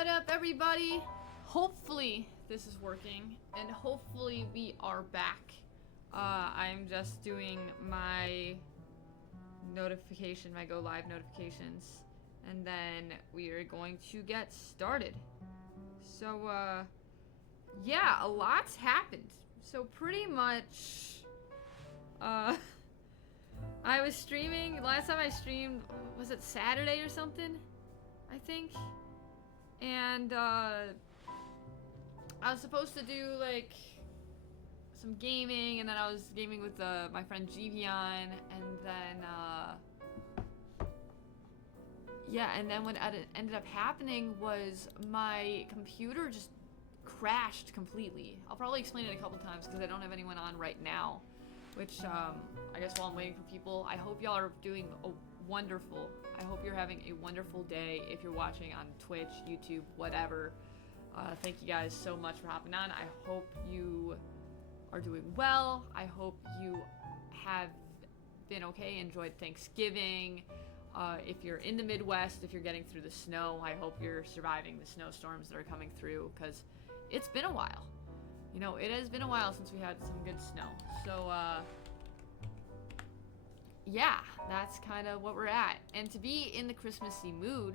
What up, everybody? Hopefully this is working, and hopefully we are back. I'm just doing my notification, my go live notifications, and then we are going to get started. So, yeah, a lot's happened. So pretty much, I was streaming, last time I streamed, was it Saturday or something? I think. And, I was supposed to do, like, some gaming, and then I was gaming with, my friend Givian, and then, yeah, and then what ended up happening was my computer just crashed completely. I'll probably explain it a couple times, because I don't have anyone on right now, which, I guess while I'm waiting for people, I hope y'all are doing wonderful. I hope you're having a wonderful day if you're watching on Twitch, YouTube, whatever. Thank you guys so much for hopping on. I hope you are doing well. I hope you have been okay, enjoyed Thanksgiving. If you're in the Midwest, if you're getting through the snow, I hope you're surviving the snowstorms that are coming through, because it's been a while. You know, it has been a while since we had some good snow. So, yeah, that's kind of what we're at. And to be in the Christmassy mood,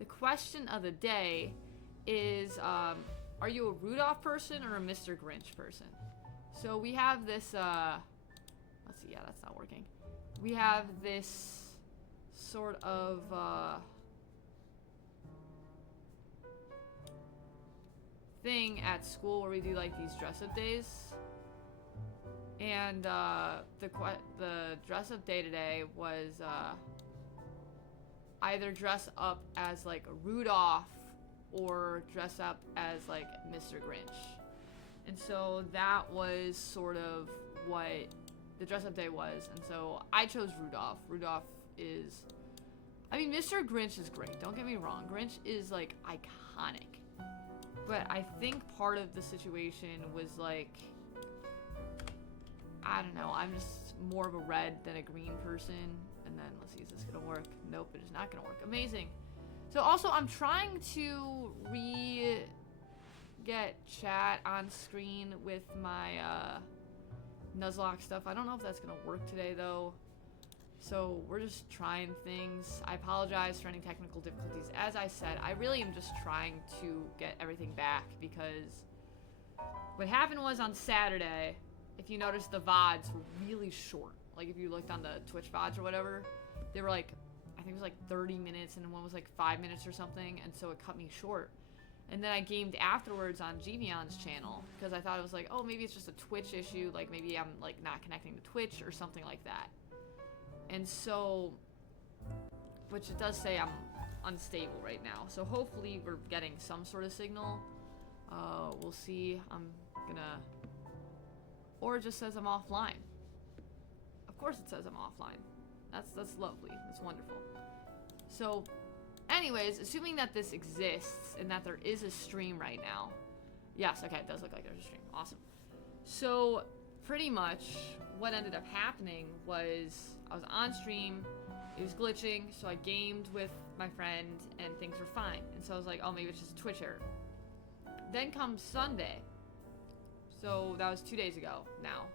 the question of the day is, are you a Rudolph person or a Mr. Grinch person? So we have this, let's see, yeah, that's not working. We have this sort of, thing at school where we do, like, these dress-up days. And the dress-up day today was either dress up as like Rudolph or dress up as like Mr. Grinch. And so that was sort of what the dress-up day was. And so I chose Rudolph. Rudolph is, I mean, Mr. Grinch is great. Don't get me wrong. Grinch is like iconic. But I think part of the situation was like, I don't know, I'm just more of a red than a green person. And then, let's see, is this gonna work? Nope, it is not gonna work. Amazing. So also, I'm trying to get chat on screen with my Nuzlocke stuff. I don't know if that's gonna work today, though. So we're just trying things. I apologize for any technical difficulties. As I said, I really am just trying to get everything back, because what happened was on Saturday, if you notice, the VODs were really short. Like, if you looked on the Twitch VODs or whatever, they were like, I think it was like 30 minutes, and one was like 5 minutes or something, and so it cut me short. And then I gamed afterwards on Givian's channel, because I thought it was like, oh, maybe it's just a Twitch issue, like maybe I'm like not connecting to Twitch or something like that. And so, which it does say I'm unstable right now, so hopefully we're getting some sort of signal. We'll see. I'm gonna... Or it just says I'm offline. Of course it says I'm offline. That's lovely. That's wonderful. So, anyways, assuming that this exists and that there is a stream right now. Yes, okay, it does look like there's a stream. Awesome. So, pretty much what ended up happening was I was on stream, it was glitching, so I gamed with my friend and things were fine. And so I was like, oh, maybe it's just a Twitch error. Then comes Sunday. So that was 2 days ago now.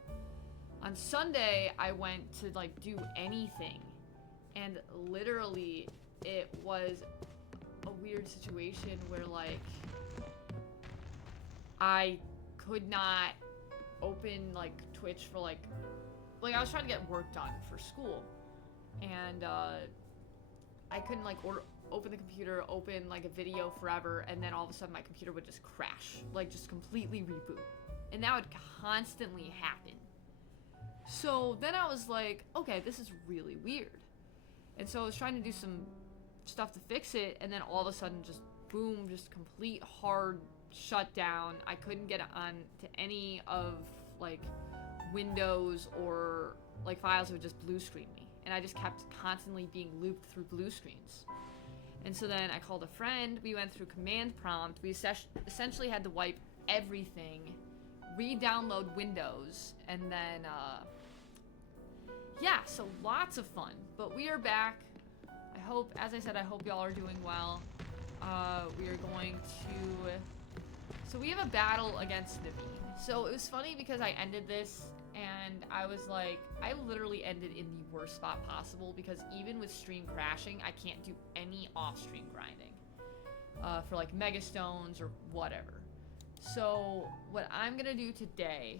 On Sunday, I went to like do anything, and literally it was a weird situation where like I could not open like Twitch for like I was trying to get work done for school, and I couldn't like open the computer, open like a video forever, and then all of a sudden my computer would just crash, like just completely reboot. And that would constantly happen. So then I was like, okay, this is really weird. And so I was trying to do some stuff to fix it, and then all of a sudden just boom, just complete hard shutdown. I couldn't get on to any of like Windows or like files. It would just blue screen me. And I just kept constantly being looped through blue screens. And so then I called a friend, we went through command prompt, we essentially had to wipe everything, re-download Windows, and then, yeah, so lots of fun. But we are back. I hope, as I said, I hope y'all are doing well. We are going So we have a battle against Naveen. So it was funny because I ended this and I was like, I literally ended in the worst spot possible because even with stream crashing, I can't do any off-stream grinding for like mega stones or whatever. So what I'm gonna do today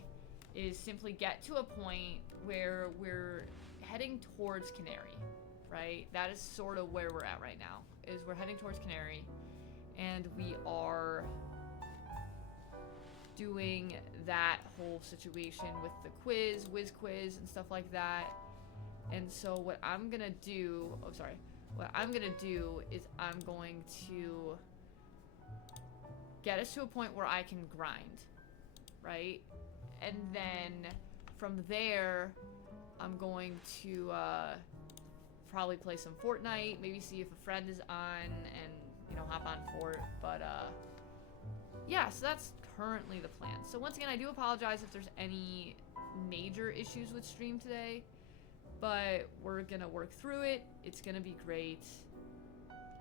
is simply get to a point where we're heading towards Canary, right? That is sort of where we're at right now, is we're heading towards Canary, and we are doing that whole situation with the whiz quiz and stuff like that. And so what I'm gonna do, what I'm gonna do is I'm going to get us to a point where I can grind, right? And then from there, I'm going to probably play some Fortnite, maybe see if a friend is on and, you know, hop on Fort. But yeah, so that's currently the plan. So once again, I do apologize if there's any major issues with stream today, but we're gonna work through it. It's gonna be great.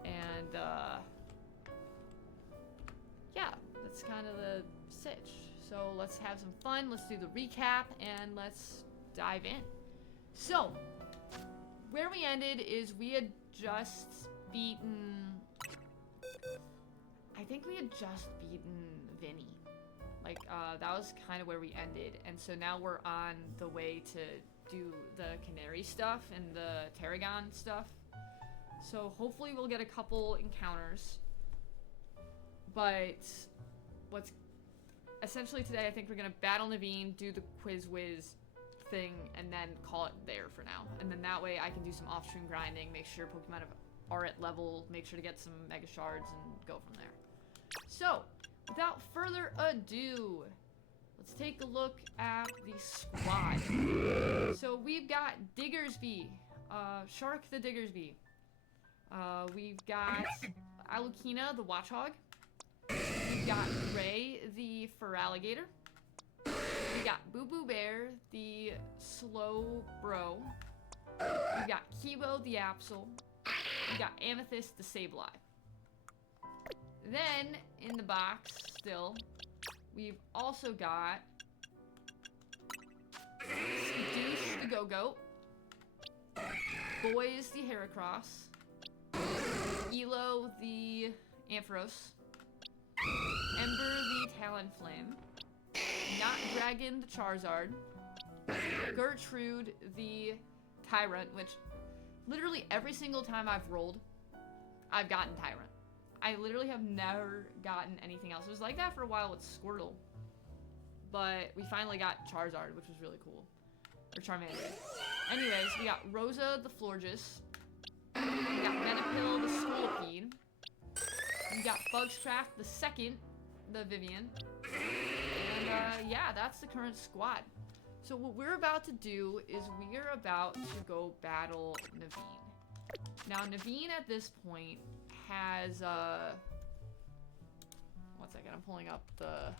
And yeah, that's kind of the sitch. So let's have some fun, let's do the recap, and let's dive in. So, where we ended is we had just beaten... I think we had just beaten Vinny. Like, that was kind of where we ended. And so now we're on the way to do the Canary stuff and the Tarragon stuff. So hopefully we'll get a couple encounters. But what's... essentially today, I think we're gonna battle Naveen, do the quiz whiz thing, and then call it there for now. And then that way I can do some off-stream grinding, make sure Pokemon are at level, make sure to get some Mega Shards, and go from there. So, without further ado, let's take a look at the squad. So we've got Diggersby, Shark the Diggersby. We've got Alukina the Watchhog. We've got Ray the Feraligator. We got Boo Boo Bear the Slow Bro. We got Kibo the Absol. We got Amethyst the Sableye. Then in the box still, we've also got Skadoosh the Go-Goat, Boys the Heracross, Elo the Ampharos, Ember the Talonflame, Not Dragon the Charizard, Gertrude the Tyrant, which literally every single time I've rolled, I've gotten Tyrant. I literally have never gotten anything else. It was like that for a while with Squirtle, but we finally got Charizard, which was really cool. Or Charmander. Anyways, we got Rosa the Florges, we got Venipil the Scolipede, we got Bugscraft the second, the Vivian. And yeah, that's the current squad. So what we're about to do is we're about to go battle Naveen. Now Naveen at this point has one second, I'm pulling up the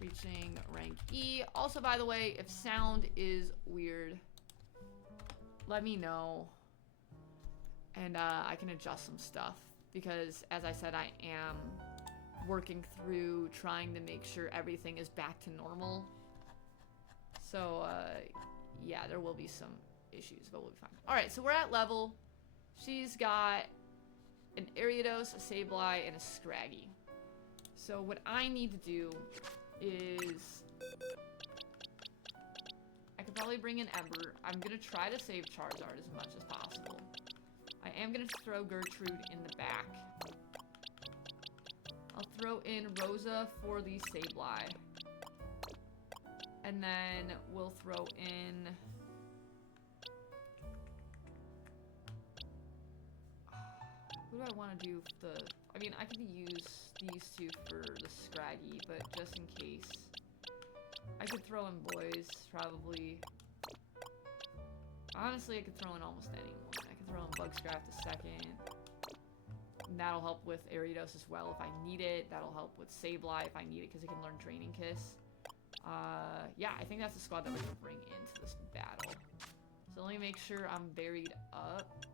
reaching rank E. Also, by the way, if sound is weird, let me know and I can adjust some stuff, because as I said, I am working through trying to make sure everything is back to normal. So yeah, there will be some issues, but we'll be fine. Alright, so we're at level. She's got an Ariados, a Sableye, and a Scraggy. So what I need to do is... I could probably bring in Ember. I'm going to try to save Charizard as much as possible. I am going to throw Gertrude in the back. I'll throw in Rosa for the Sableye. And then we'll throw in... Who do I want to do for the... I mean, I could use these two for the Scraggy, but just in case... I could throw in Boys, probably. Honestly, I could throw in almost anyone. I could throw in Bugscraft a second. And that'll help with Ariados as well if I need it. That'll help with Sableye if I need it, because it can learn Draining Kiss. Yeah, I think that's the squad that we're going to bring into this battle. So let me make sure I'm buried up.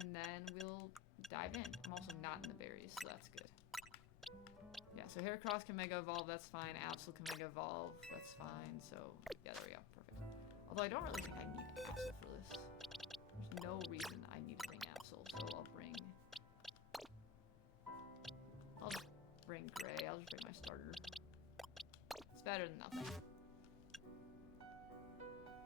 And then we'll dive in. I'm also not in the berries, so that's good. Yeah, so Heracross can Mega Evolve, that's fine. Absol can Mega Evolve, that's fine. So, yeah, there we go. Perfect. Although I don't really think I need Absol for this. There's no reason I need to bring Absol, so I'll just bring Gray. I'll just bring my starter. It's better than nothing.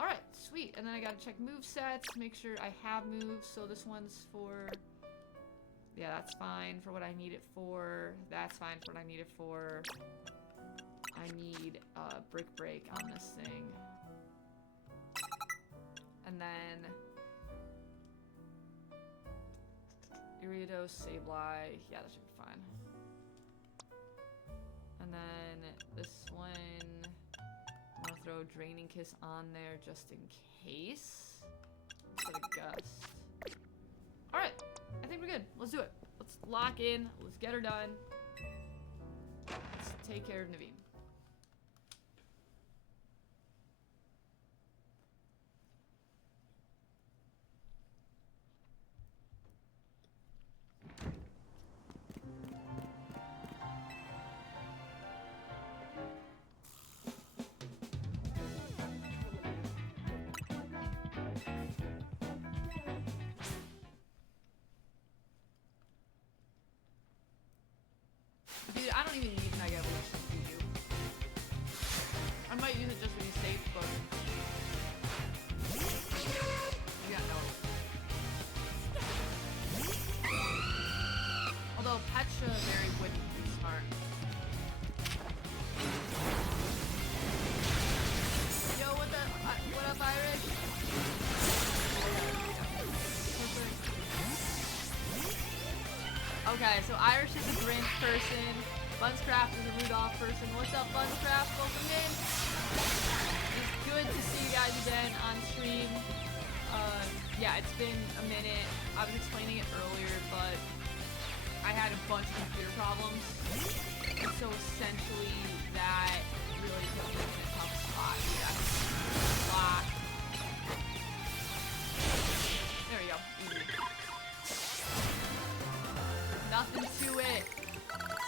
Alright, sweet. And then I gotta check move sets, make sure I have moves. So this one's for... Yeah, that's fine for what I need it for. That's fine for what I need it for. I need Brick Break on this thing. And then... Gyarados, Sableye. Yeah, that should be fine. And then this one... I'm gonna throw Draining Kiss on there just in case. Instead of Gust. Alright, I think we're good. Let's do it. Let's lock in. Let's get her done. Let's take care of Naveen. Dude, I don't even need Mega Evolution for you. I might use it just to be safe, but... You got no. Although Petra Berry wouldn't be smart. Yo, what up, Irish? Okay, so Irish is a Grinch person. Bunscraft is a Rudolph person. What's up, Bunscraft? Welcome in. It's good to see you guys again on stream. Yeah, it's been a minute. I was explaining it earlier, but I had a bunch of computer problems. And so essentially that really put me in a tough spot. Yeah. Lock. There we go. Easy. Nothing to it.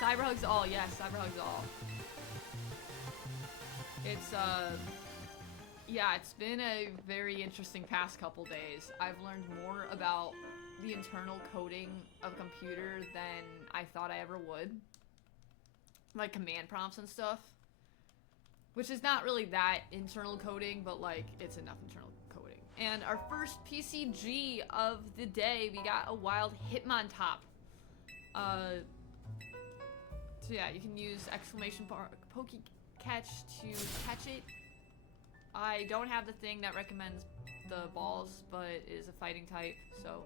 Cyber hugs all. Yes, cyber hugs all. It's, yeah, it's been a very interesting past couple days. I've learned more about the internal coding of a computer than I thought I ever would. Like command prompts and stuff. Which is not really that internal coding, but like, it's enough internal coding. And our first PCG of the day, we got a wild Hitmontop. So yeah, you can use exclamation Pokécatch to catch it. I don't have the thing that recommends the balls, but is a fighting type, so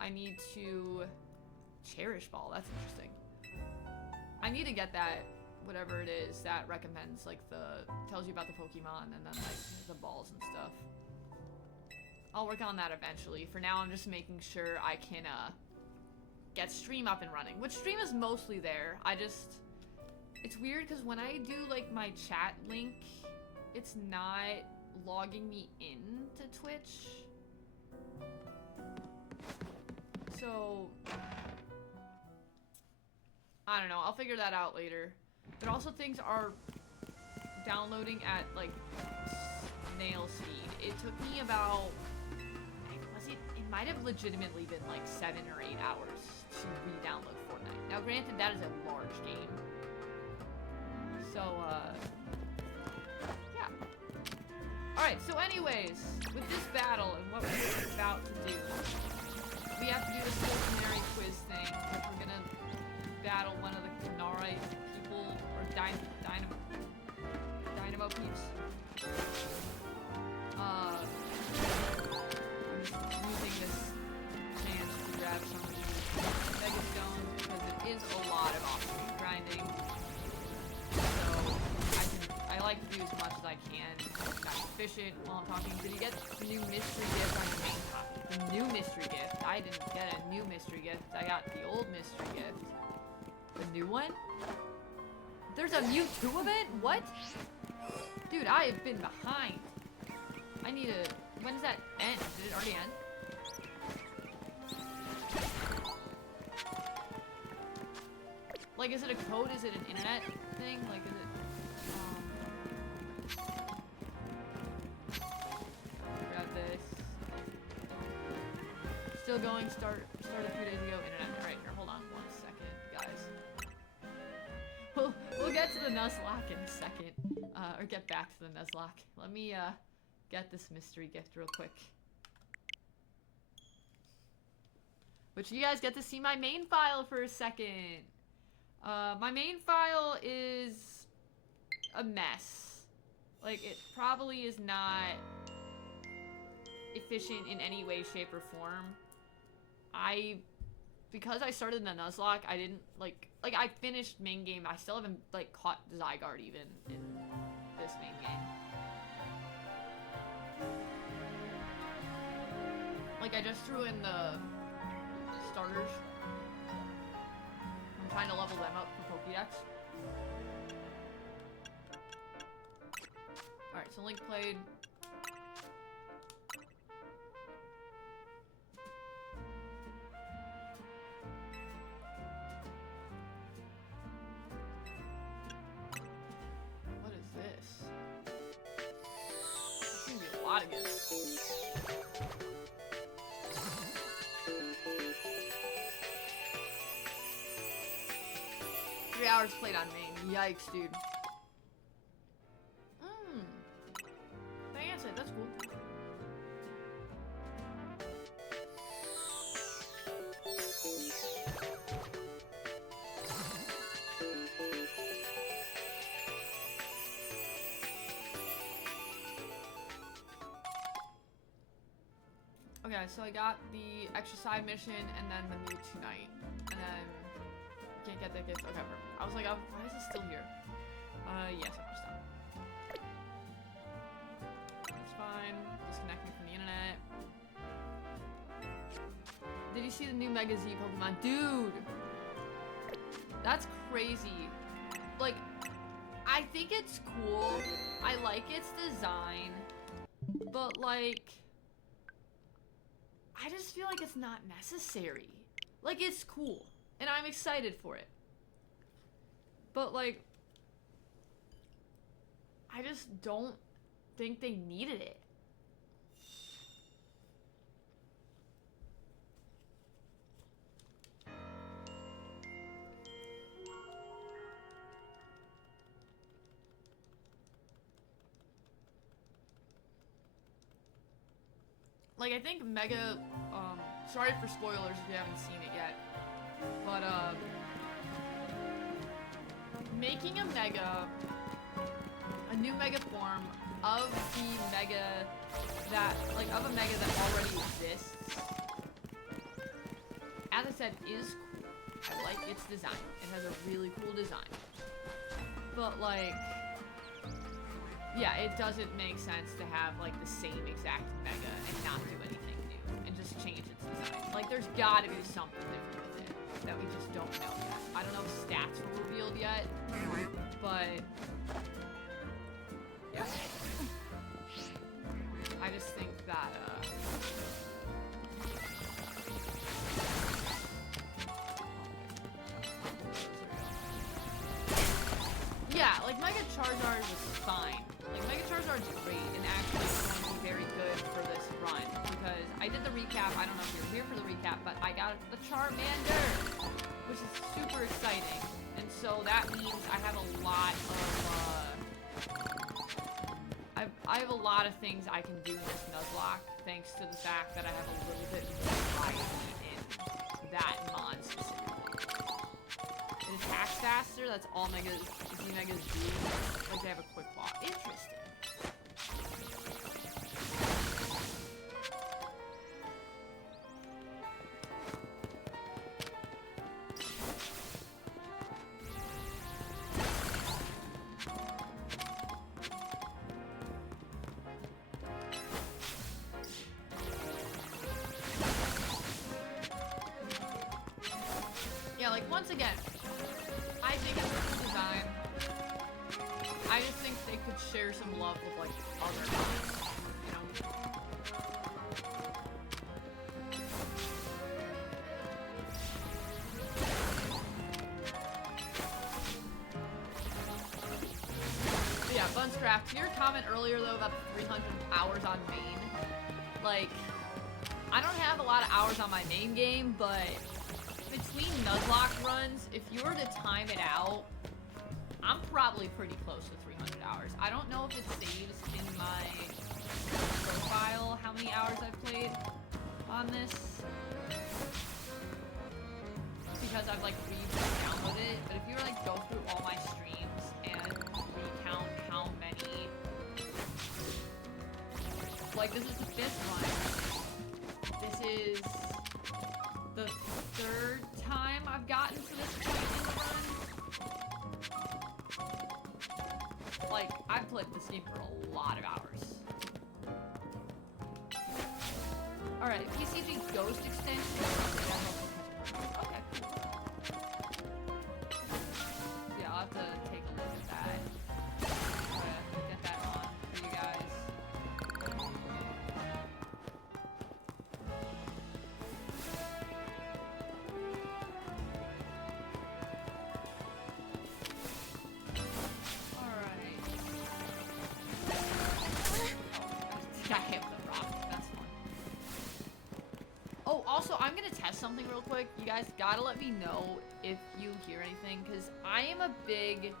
I need to Cherish Ball. That's interesting. I need to get that, whatever it is that recommends, like tells you about the Pokemon and then like the balls and stuff. I'll work on that eventually. For now, I'm just making sure I can get stream up and running, which stream is mostly there. It's weird because when I do like my chat link, it's not logging me into Twitch. So I don't know. I'll figure that out later. But also things are downloading at like snail speed. It took me about, it might have legitimately been like 7 or 8 hours to re-download Fortnite. Now granted, that is a large game. So, yeah. Alright, so anyways, with this battle and what we're about to do, we have to do this whole Canary quiz thing. We're gonna battle one of the Canary people, or Dynamo peeps. I'm using this chance to grab some of these Mega Stones because it is a lot of off-screen grinding. So I like to do as much as I can. Not efficient while I'm talking. Did you get the new mystery gift on your main copy? The new mystery gift. I didn't get a new mystery gift. I got the old mystery gift. The new one? There's a Mewtwo event? What? Dude, I have been behind. I need a... When does that end? Did it already end? Like, is it a code? Is it an internet thing? Like, is it... grab this. Still going, start a few days ago, internet. Alright, here, hold on 1 second, guys. We'll get to the Nuzlocke in a second. Or get back to the Nuzlocke. Let me, get this mystery gift real quick. But you guys get to see my main file for a second. My main file is a mess. Like, it probably is not efficient in any way, shape, or form. Because I started in the Nuzlocke, I didn't, like, I finished main game. I still haven't, like, caught Zygarde even in this main game. Like, I just threw in the starters. I'm trying to level them up for Pokédex. Alright, so Link played. What is this? There's gonna be a lot of gifts. 3 hours played on main. Yikes, dude. Fancy, that's cool. Okay, so I got the extra side mission and then the Mewtwo Night. And then can't get that gift. Okay, perfect. I was like, oh, why is it still here? Yes, I'm gonna stop. That's fine. Disconnect me from the internet. Did you see the new Mega Z Pokemon? Dude! That's crazy. Like, I think it's cool. I like its design. But, like, I just feel like it's not necessary. Like, it's cool. And I'm excited for it. But, like, I just don't think they needed it. Like, I think Mega, sorry for spoilers if you haven't seen it yet, but, making a new Mega form of the Mega that, like, of a Mega that already exists, as I said, is cool. I like its design. It has a really cool design. But, like, yeah, it doesn't make sense to have, like, the same exact Mega and not do anything new and just change its design. Like, there's gotta be something different with it that we just don't know yet. I don't know if stats were revealed yet, but yeah. I just think that, yeah, like, Mega Charizard was fine. Like, Mega Charizard's great, and actually it's going to be very good for this run, because I did the recap. I don't know if you're here for the recap, but I got the Charmander, which is super exciting. And so that means I have a lot of, I have a lot of things I can do in this Nuzlocke, thanks to the fact that I have a little bit more variety in that mon specifically. It attacks faster, that's all Megas do. Like, they have a quick claw. Interesting. Yeah, like, once again, I think it's a cool design. I just think they could share some love with, like, other guys, you know? Sunscraft, to your comment earlier though about the 300 hours on main, like, I don't have a lot of hours on my main game, but between Nuzlocke runs, if you were to time it out, I'm probably pretty close to 300 hours. I don't know if it saves in my profile how many hours I've played on this, because I've like re-downloaded it, but if you were like go through all my streams and recount how many, like this is the 5th one, this is the 3rd time I've gotten to this point in the run. Like, I've played this game for a lot of hours. Alright, PCG Ghost extension. Okay. Yeah, I'll have to take a look at that. Get that on for you guys. Also, I'm gonna test something real quick. You guys gotta let me know if you hear anything, because I am a big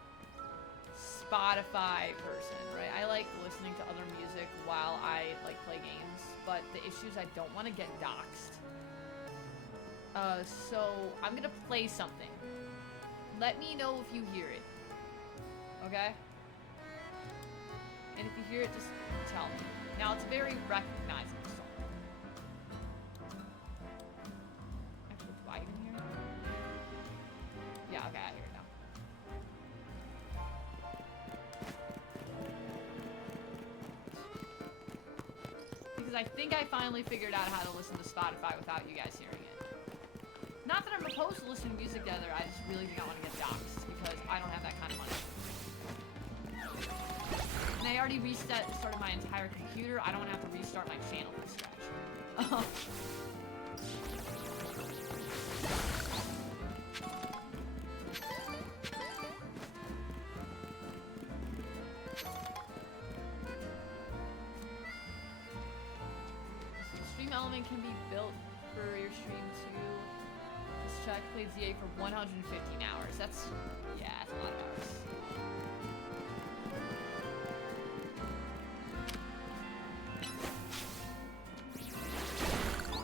Spotify person, right? I like listening to other music while I like play games, but the issue is I don't want to get doxxed. So I'm gonna play something. Let me know if you hear it. Okay? And if you hear it, just tell me. Now, it's very recognizable. Yeah, okay, I hear it now. Because I think I finally figured out how to listen to Spotify without you guys hearing it. Not that I'm opposed to listening to music together, I just really do not want to get doxxed, because I don't have that kind of money. And I already restarted my entire computer, I don't want to have to restart my channel from scratch. Element can be built for your stream too. This track played ZA for 115 hours. That's, yeah, that's a lot of hours.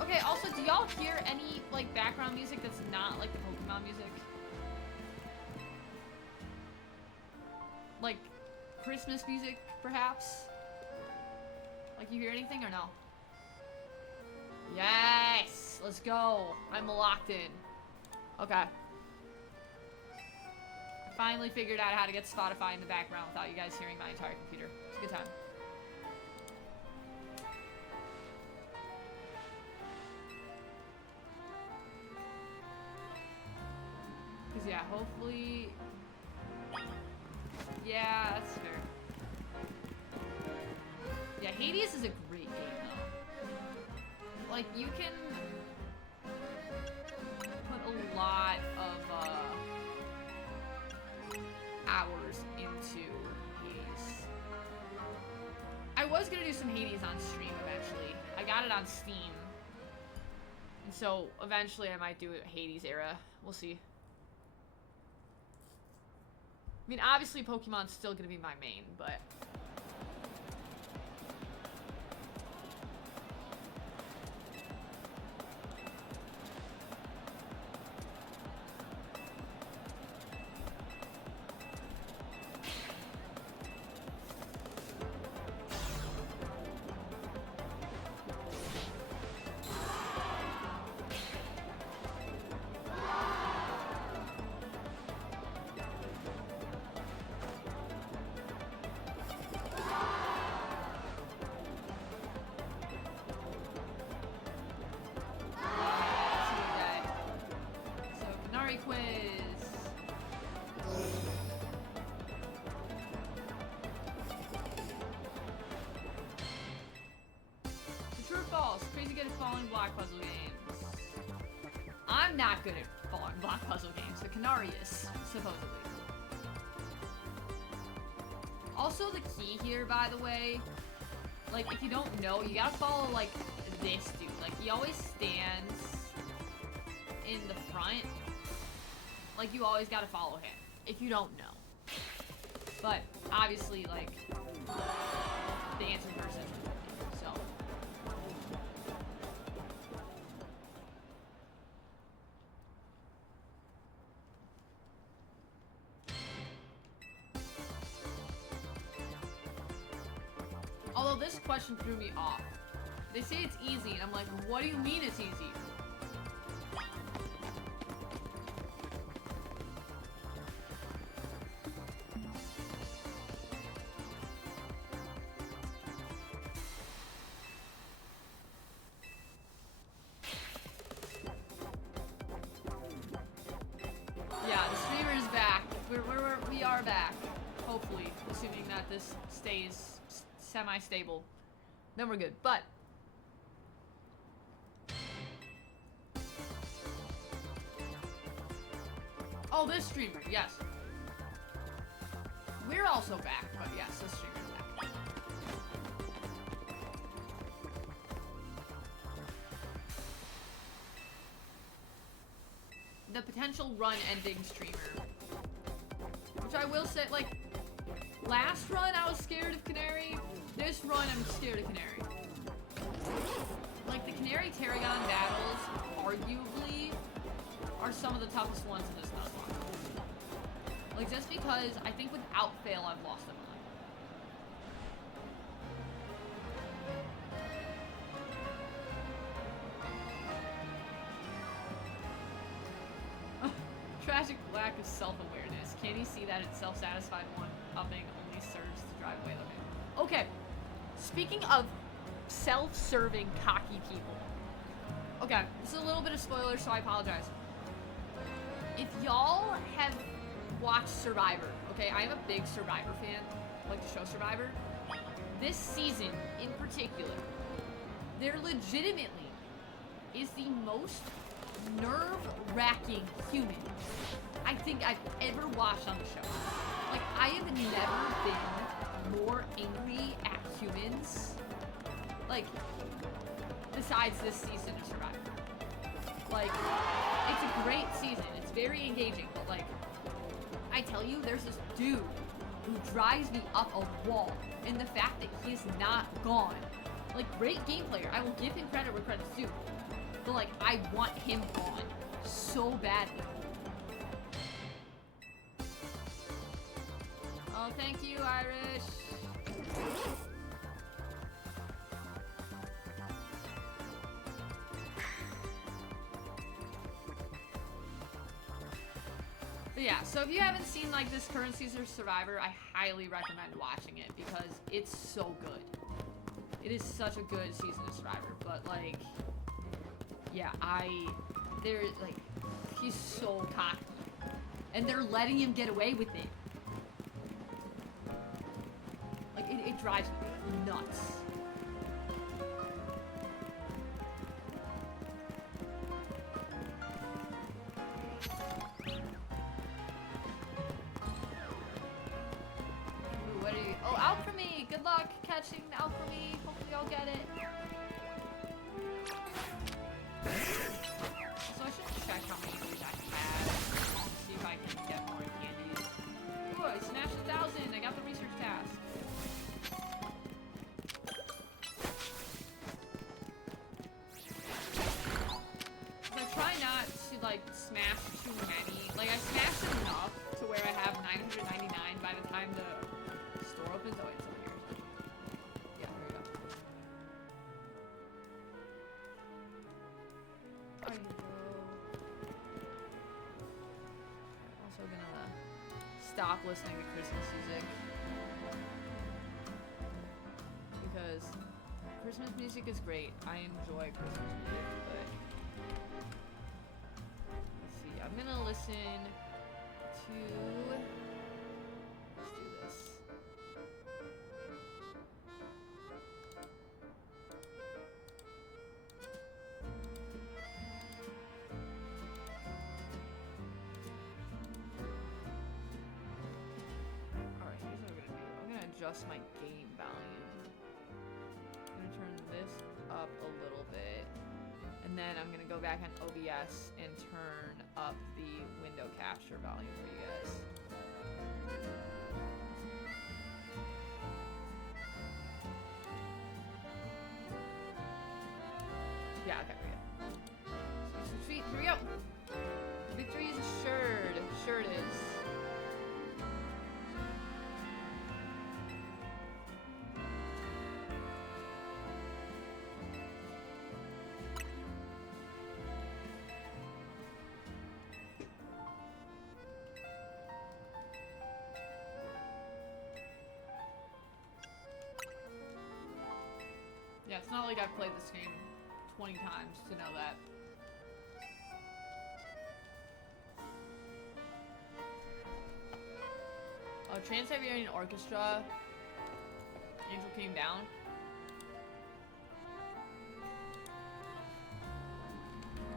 Okay, also, do y'all hear any, like, background music that's not, like, the Pokemon music? Like, Christmas music, perhaps? Like, you hear anything or no? Yes! Let's go. I'm locked in. Okay. I finally figured out how to get Spotify in the background without you guys hearing my entire computer. It's a good time. Because, yeah, hopefully... Yeah, that's fair. Yeah, Hades is a great game, though. Like, you can put a lot of hours into Hades. I was gonna do some Hades on stream eventually. I got it on Steam. And so, eventually I might do a Hades era. We'll see. I mean, obviously Pokemon's still gonna be my main, but... Puzzle games. I'm not good at falling block puzzle games. The Canary is, supposedly. Also, the key here, by the way, like, if you don't know, you gotta follow, like, this dude. Like, he always stands in the front. Like, you always gotta follow him, if you don't know. But, obviously, like, the answer person, so. Although this question threw me off. They say it's easy, and I'm like, what do you mean it's easy? Yeah, the streamer is back. We are back. Hopefully, assuming that this stays semi-stable. Then we're good. But oh, this streamer, yes. We're also back, but yes, this streamer is back. The potential run-ending streamer. Which I will say, like, last run I was scared of Canary. This run I'm scared of Canary. Like, the Canary Tarragon battles, arguably, are some of the toughest ones in this Nuzlocke. Like, just because I think without fail I've lost them all. Tragic lack of self-awareness. Can you see that its self-satisfied one-upping only serves to drive away the man? Okay. Speaking of self-serving, cocky people. Okay, this is a little bit of spoiler, so I apologize. If y'all have watched Survivor, okay, I am a big Survivor fan, like the show Survivor. This season, in particular, there legitimately is the most nerve-wracking human I think I've ever watched on the show. Like, I have never been more angry at humans, like, besides this season of Survivor. Like, it's a great season. It's very engaging, but, like, I tell you, there's this dude who drives me up a wall, and the fact that he is not gone. Like, great game player. I will give him credit where credit's due. But, like, I want him gone so badly. Oh, thank you, Irish. But yeah, so if you haven't seen, like, this current season of Survivor, I highly recommend watching it because it's so good. It is such a good season of Survivor, but, like, yeah, like, he's so cocky. And they're letting him get away with it. Like, it drives me nuts. Ooh, what are you? Oh, Alchemy! Good luck catching Alchemy. Hopefully y'all get it. So I should check how many of these I have. See if I can get more candies. Ooh, I snatched 1,000. I got the research task. I try not to, like, smash too many. Like, I smashed enough to where I have 999 by the time the store opens. Oh, it's over here. Yeah, there we go. There you go. Also gonna stop listening to Christmas music. Because Christmas music is great. I enjoy Christmas music, but let's see. I'm gonna listen to. Let's do this. Alright, here's what I'm gonna do. I'm gonna adjust my game volume. I'm gonna turn this up a little bit. And then I'm gonna go back on OBS and turn up the window capture volume for you guys. Yeah, okay, we're good. Sweet, here we go. Victory is assured. Sure it is. Yeah, it's not like I've played this game 20 times to know that. Oh, Trans-Siberian Orchestra. Angel came down.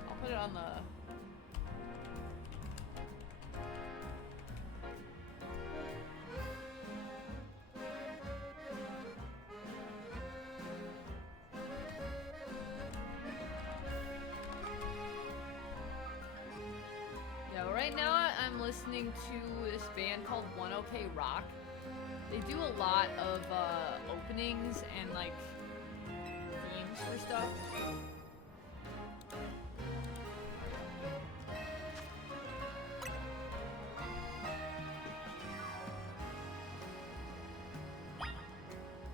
I'll put it on the... Right now, I'm listening to this band called 1OK Rock. They do a lot of openings and like themes for stuff.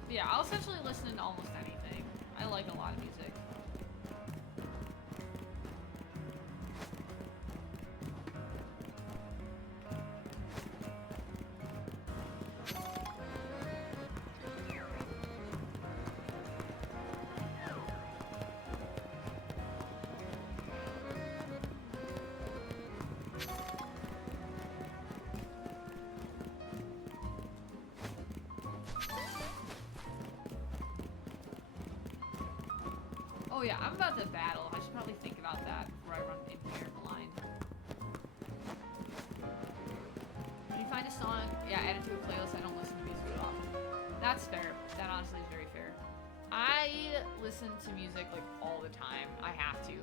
Yeah, I'll essentially listen to almost anything. I like a lot of music. Oh yeah, I'm about to battle. I should probably think about that before I run in here blind. When you find a song, yeah, add it to a playlist. I don't listen to music at all. That's fair. That honestly is very fair. I listen to music like all the time. I have to.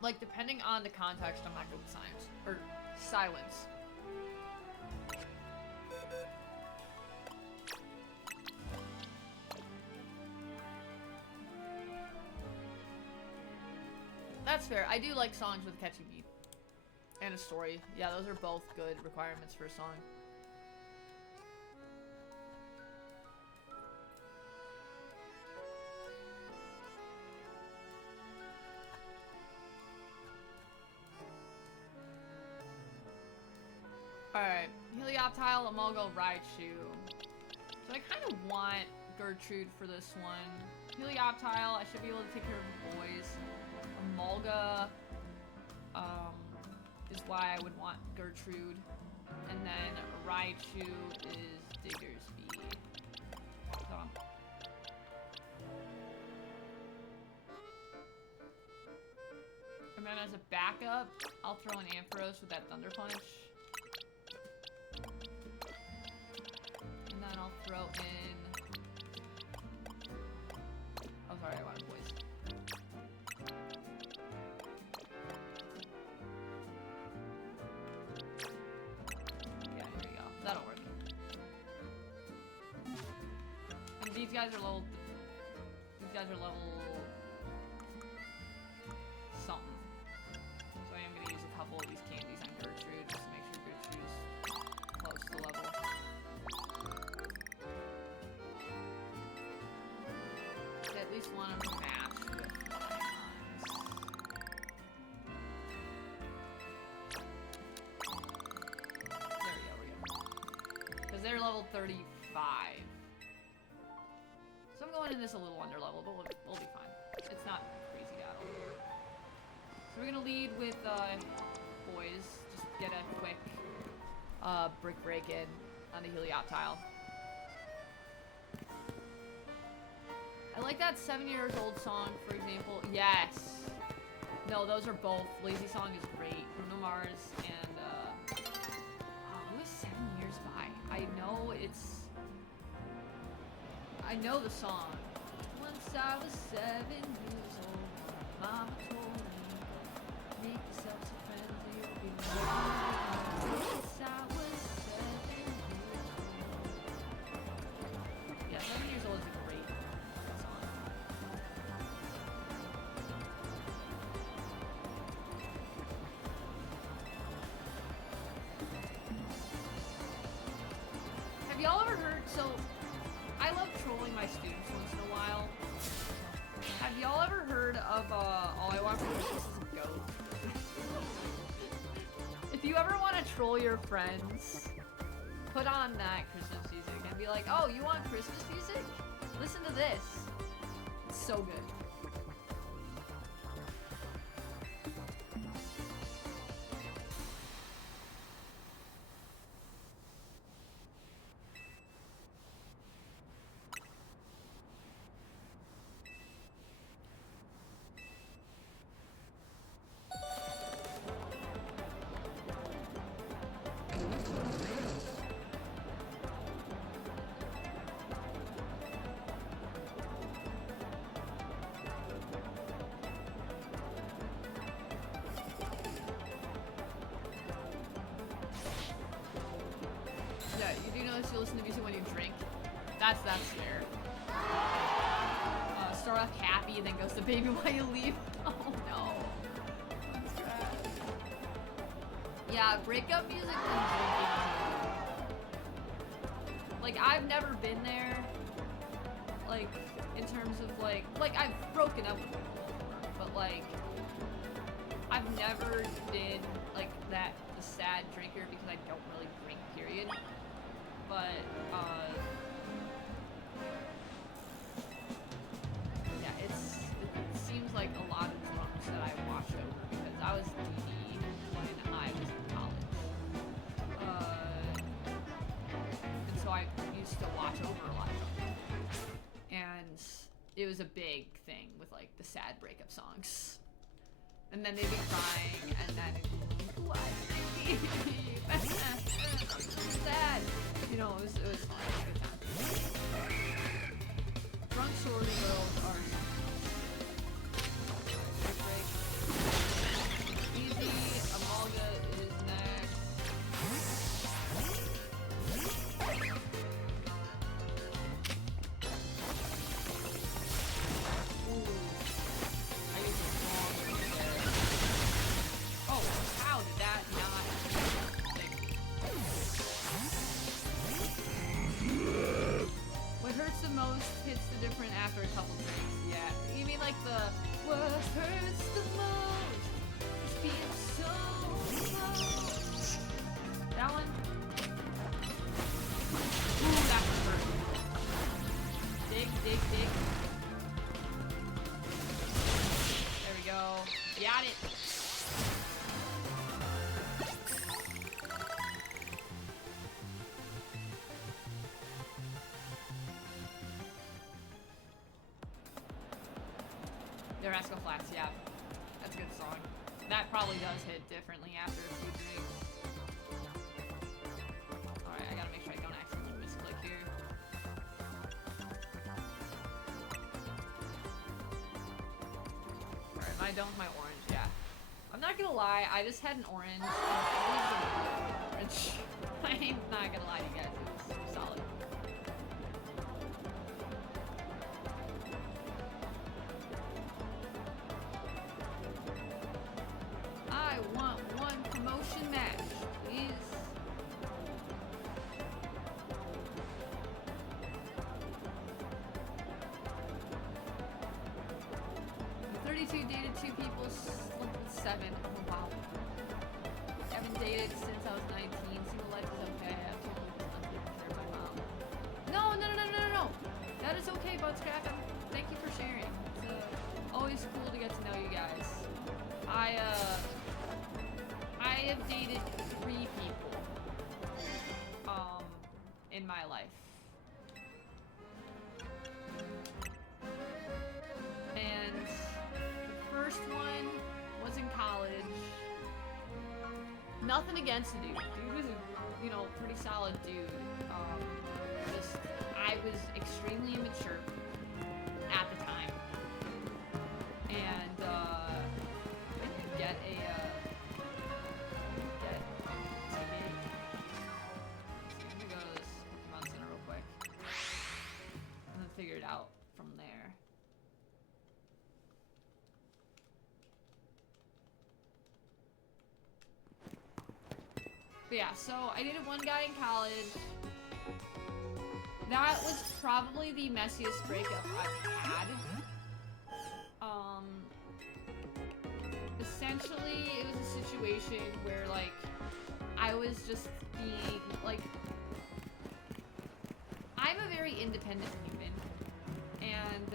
Like depending on the context, I'm not good with silence. Or silence. That's fair. I do like songs with a catchy beat. And a story. Yeah, those are both good requirements for a song. Alright. Helioptile, Emolga, Raichu. So I kind of want Gertrude for this one. Helioptile, I should be able to take care of the boys. Emolga is why I would want Gertrude. And then Raichu is Diggersby. So. And then as a backup, I'll throw in Ampharos with that Thunder Punch. And then I'll throw in... Oh, sorry, I wanted boys. That'll work. And these guys are level... These guys are level... something. So I am going to use a couple of these candies on Gertrude just to make sure Gertrude's close to level. Get at least one of them matched with they're level 35. So I'm going in this a little under level, but we'll be fine. It's not a crazy battle. So we're gonna lead with boys. Just get a quick brick break in on the Helioptile. I like that 7 years old song, for example. Yes. No, those are both. Lazy Song is great. Bruno Mars and know it's... I know the song. Once I was 7 years old, Mama told me, make yourself some friends or you'll be lonely. Once I was 7 years old. Yeah, 7 years old is a great song. Have y'all ever heard, so I love trolling my students once in a while. Have y'all ever heard of All I Want for Christmas is a Goat? If you ever want to troll your friends, put on that Christmas music and be like, oh, you want Christmas music? Listen to this. It's so good. You listen to music when you drink. That's fair. Start off happy and then goes to baby while you leave. Oh no. That's trash. Yeah, breakup music when drinking. Like, I've never been there. Like, in terms of like I've broken up with people before, but like I've never been like the sad drinker because I don't really drink, period. But, yeah, it seems like a lot of drunks that I watched over because I was DD when I was in college. And so I used to watch over a lot of drunks. And it was a big thing with, like, the sad breakup songs. And then they'd be crying, and then it'd be like, why did they leave? Sad. You know, it was fun. It was a good time. Drunk sorority girls are break. Easy. Amalga is next. Ooh. I used the wrong one there. Oh, how did that not? What hurts the most hits the different after a couple drinks. Yeah. You mean like the what hurts the most is being so close. That one? Ooh, that one hurt. Dig. There we go. Got it. Rascal Flats, yeah. That's a good song. That probably does hit differently after a few drinks. Alright, I gotta make sure I don't accidentally misclick here. Alright, am I done with my orange? Yeah. I'm not gonna lie, I just had an orange. And it was a good orange. I'm not gonna lie to you guys, it was solid. I want one promotion match, please. I'm 32, dated 2 people, slept with 7. Oh wow. Haven't dated since I was 19. Single life is okay. I have 2 people left taking care of my mom. No. That is okay, Budscraft. Thank you for sharing. It's always cool to get to know you guys. I have dated 3 people in my life. And the first one was in college. Nothing against the dude. Dude was you know, pretty solid dude. Just, I was extremely immature at the time. And, I didn't get a, ticket. I'm gonna go to this Pokemon Center real quick. And then figure it out from there. But yeah, so I dated one guy in college. That was probably the messiest breakup I've had. Essentially, it was a situation where, like, I was just being, like, I'm a very independent human, and,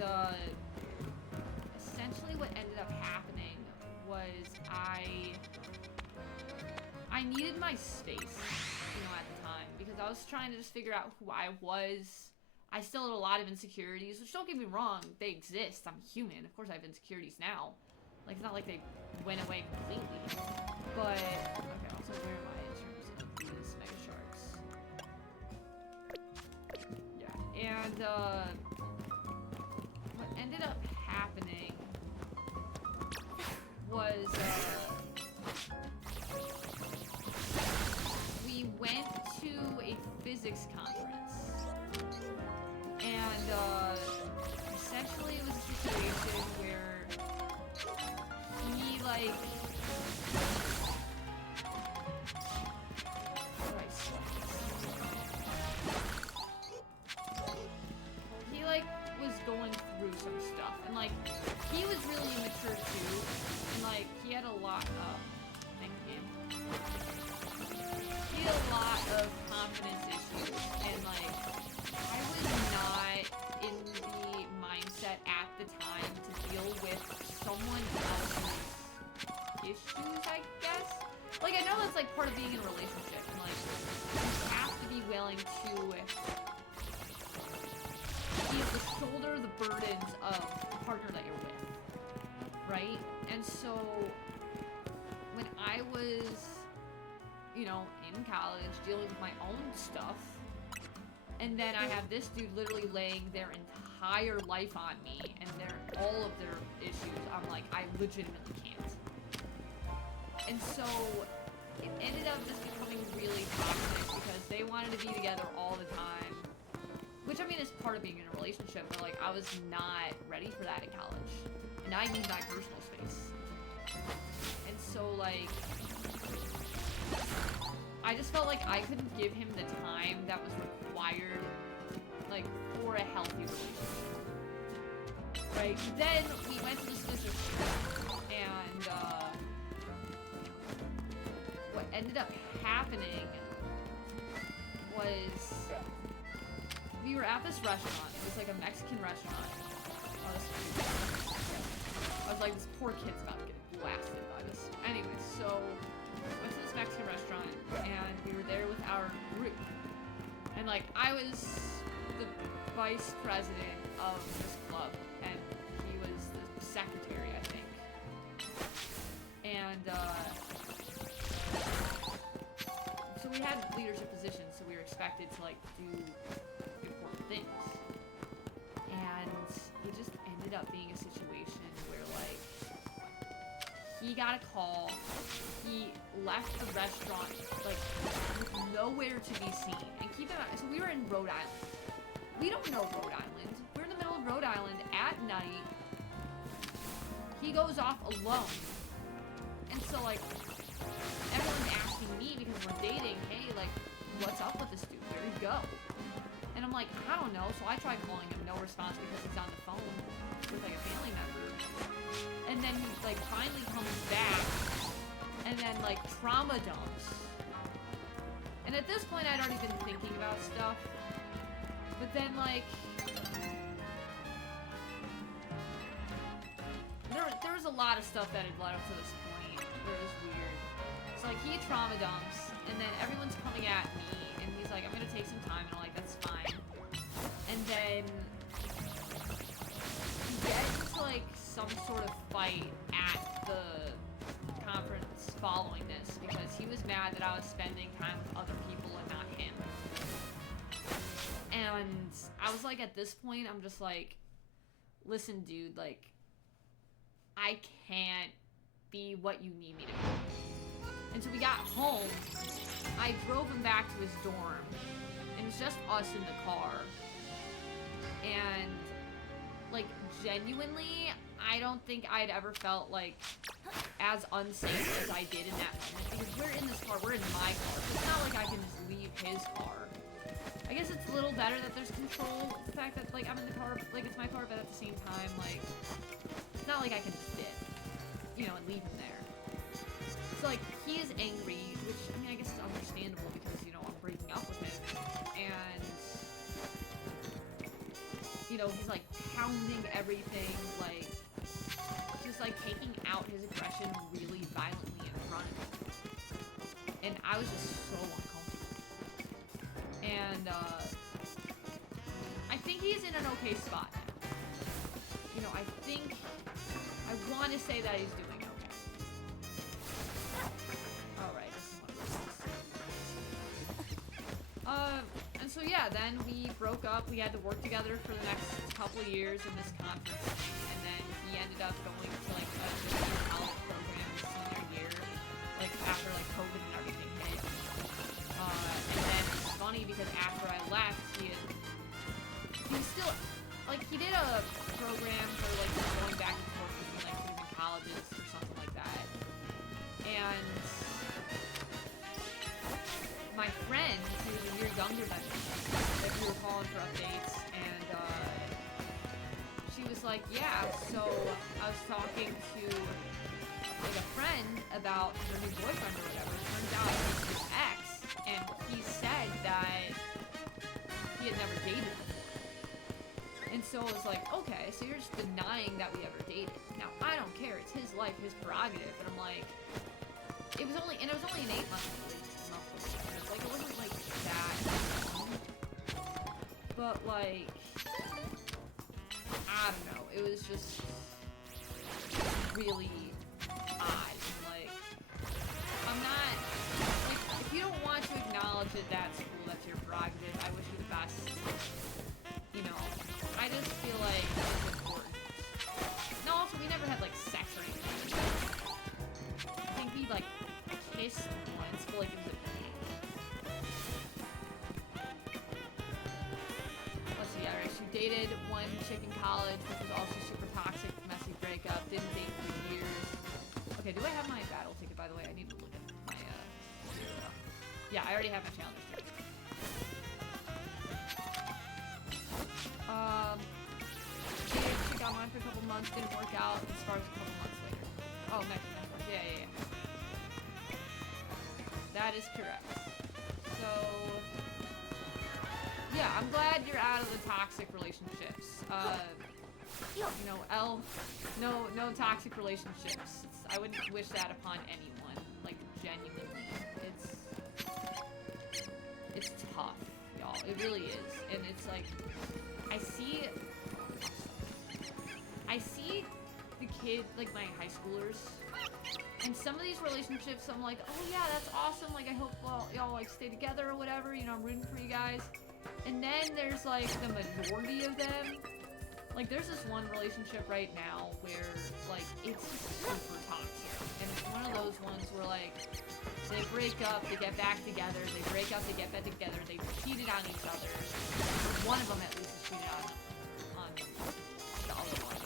essentially what ended up happening was I needed my space, you know, at the time, because I was trying to just figure out who I was. I still had a lot of insecurities, which, don't get me wrong, they exist. I'm human. Of course I have insecurities now. Like, it's not like they went away completely. But, okay, also, where am I in terms of these Mega Sharks? Yeah, and, what ended up happening was, we went to a physics conference, and essentially it was a situation where he, like, he, like, was going through some stuff, and, like, he was really immature too, and, like, he had a lot of, he had a lot of confidence issues, and, like, I was not in the mindset at the time to deal with someone else's issues, I guess. Like, I know that's, like, part of being in a relationship, and, like, you have to be willing to shoulder the burdens of the partner that you're with, right? And so, when I was, you know, in college, dealing with my own stuff, and then I have this dude literally laying their entire life on me, and all of their issues, I'm like, I legitimately can't. And so, it ended up just becoming really toxic, because they wanted to be together all the time. Which, I mean, is part of being in a relationship, but, like, I was not ready for that in college. And I need my personal space. And so, like, I just felt like I couldn't give him the time that was required, like, for a healthy relationship. Right? Then, we went to this physics trip, and, what ended up happening was, we were at this restaurant. It was like a Mexican restaurant. Oh, this is I was like, this poor kid's about to get blasted by this. Anyway, so we went to this Mexican restaurant, and we were there with our group. And, like, I was the vice president of this club, and he was the secretary, I think. And, so we had leadership positions, so we were expected to, like, do important things. And it just ended up being a situation where, like, he got a call, he left the restaurant, like, with nowhere to be seen. And keep in mind, so we were in Rhode Island. We don't know Rhode Island. We're in the middle of Rhode Island at night. He goes off alone. And so, like, everyone's asking me, because we're dating, hey, like, what's up with this dude? Where'd he go? And I'm like, I don't know. So I tried calling him, no response, because he's on the phone with, like, a family member. And then he, like, finally comes back, and then, like, trauma dumps. And at this point, I'd already been thinking about stuff. But then, like, there was a lot of stuff that had led up to this point where it was weird. So, like, he trauma dumps, and then everyone's coming at me, and he's like, I'm gonna take some time, and I'm like, that's fine. And then we get into, like, some sort of fight at the conference following this because he was mad that I was spending time with other people and not him. And I was like, at this point, I'm just like, listen, dude, like, I can't be what you need me to be. And so we got home. I drove him back to his dorm. And it was just us in the car. And, like, genuinely, I don't think I'd ever felt, like, as unsafe as I did in that moment. Because we're in this car. We're in my car. So it's not like I can just leave his car. I guess it's a little better that there's control. The fact that, like, I'm in the car, like, it's my car, but at the same time, like, it's not like I can just dip, you know, and leave him there. So, like, he is angry, which, I mean, I guess is understandable because, you know, I'm breaking up with him. And, you know, he's, like, pounding everything, like, just, like, taking out his aggression really violently in front of me. And I was just so uncomfortable. And, I think he's in an okay spot now. You know, I want to say that he's doing okay. Alright, this is one of those. And so yeah, then we broke up. We had to work together for the next couple of years in this conference thing. And then he ended up going to, like, a college program his senior year. Like, after, like, COVID and everything hit. And then it's funny because after I left, he was still, like, he did a program for, like, going back and forth between, like, different colleges or something like that. And my friend, who was a year younger than me, like, we were calling for updates, and, she was like, yeah, so I was talking to, like, a friend about her new boyfriend or whatever. It turns out it was his ex, and he said that he had never dated before. And so I was like, okay, so you're just denying that we ever dated. Now, I don't care. It's his life, his prerogative. And I'm like, it was only an 8-month relationship. Like, it wasn't, like, that long. But, like, I don't know. It was just really odd. Like, I'm not, like, if you don't want to acknowledge it, that's cool. That's your prerogative. I wish you the best. You know, I just feel like it's important. No, also, we never had, like, sex or anything. I think we, like, kissed once, but, like, it was a date. Let's see, alright, she dated one chick in college, which was also super toxic, messy breakup, didn't date for years. Okay, do I have my battle ticket, by the way? I need to look at my, yeah, I already have my challenge ticket. She got mine for a couple months, didn't work out, and starts a couple months later. Oh, next month. Yeah. That is correct. So, yeah, I'm glad you're out of the toxic relationships. You know, no toxic relationships. I wouldn't wish that upon anyone. Like, genuinely. It's tough, y'all. It really is. And it's like, I see the kid, like, my high schoolers, and some of these relationships, I'm like, oh yeah, that's awesome, like, I hope y'all, like, stay together or whatever, you know, I'm rooting for you guys. And then there's, like, the majority of them, like, there's this one relationship right now where, like, it's super toxic, and it's one of those ones where, like, they break up, they get back together, they break up, they get back together, they cheated on each other. One of them, at least, is cheated on the other one.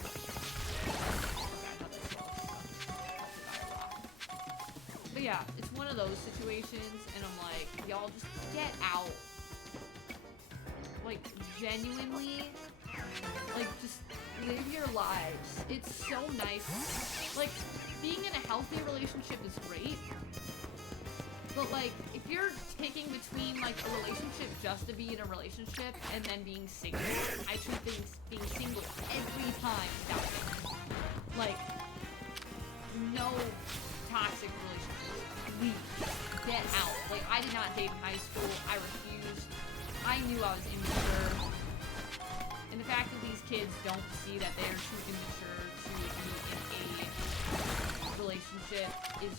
But yeah, it's one of those situations, and I'm like, y'all just get out. Like, genuinely, like, just live your lives. It's so nice. Like, being in a healthy relationship is great. But, like, if you're picking between, like, a relationship just to be in a relationship and then being single, I choose being single every time without it. Like, no toxic relationship. Please, get out. Like, I did not date in high school. I refused. I knew I was immature. And the fact that these kids don't see that they are too immature to be in a relationship is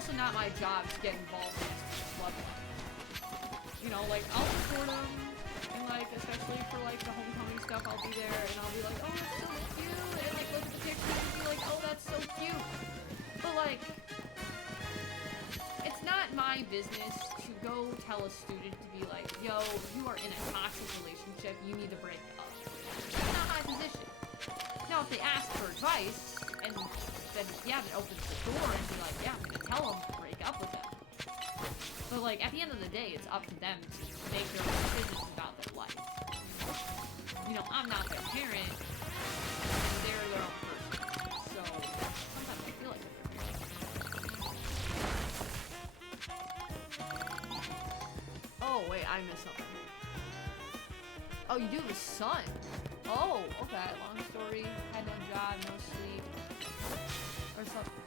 also not my job to get involved in this level. You know, like, I'll support them, and, like, especially for, like, the homecoming stuff, I'll be there, and I'll be like, oh, it's so cute, and, like, look at the pictures and be like, oh, that's so cute. But, like, it's not my business to go tell a student to be like, yo, you are in a toxic relationship, you need to break up. That's not my position. Now, if they ask for advice, and then, yeah, that opens the door and be like, yeah, I'm gonna tell them to break up with them. But, like, at the end of the day, it's up to them to make their own decisions about their life. You know, I'm not their parent, and they're their own person. So, sometimes I feel like they're their parent. Oh, wait, I missed something. Oh, you do have a son. Oh, okay, long story. Had no job, no sleep. Or something.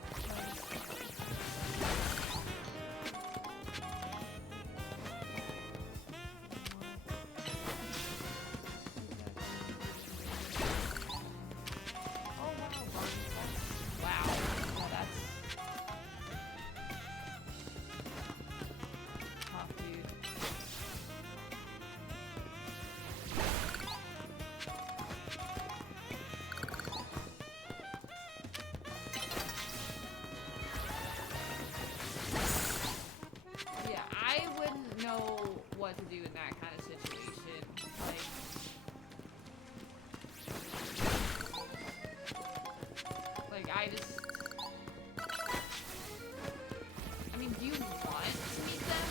What to do in that kind of situation. Like I just, I mean, do you want to meet them?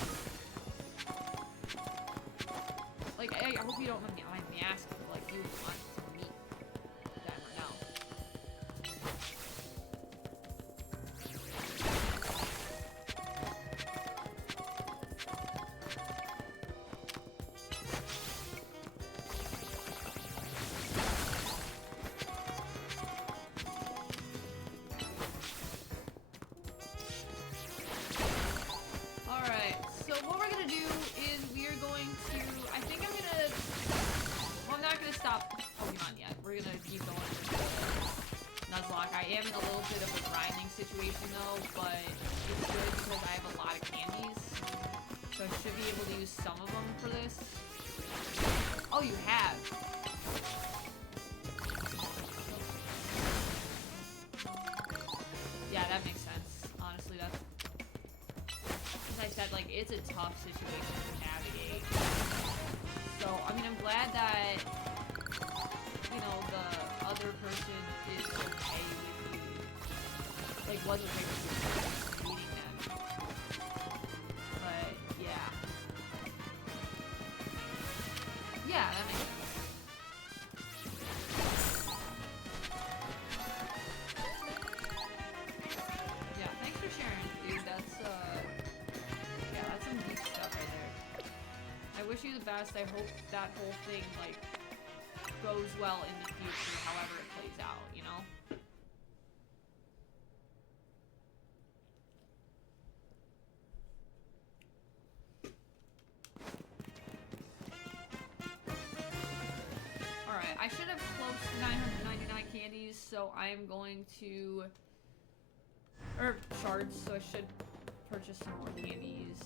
Like, I hope you don't mind me asking, but, like, do you want to meet them or no? Stop Pokemon yet. We're gonna keep going with Nuzlocke. I am in a little bit of a grinding situation though, but it's good because I have a lot of candies. So I should be able to use some of them for this. Oh, you have. Yeah, that makes sense. Honestly, that's... As I said, like, it's a tough situation to navigate. So, I mean, I'm glad that... you know, the other person is okay with you, like, wasn't okay with you meeting them. But, yeah. Yeah, that makes sense. Yeah, thanks for sharing, dude. That's, yeah, that's some deep stuff right there. I wish you the best. I hope that whole thing, like, goes well in the future, however it plays out, you know? Alright, I should have close to 999 candies, so I am going to... or shards, so I should purchase some more candies.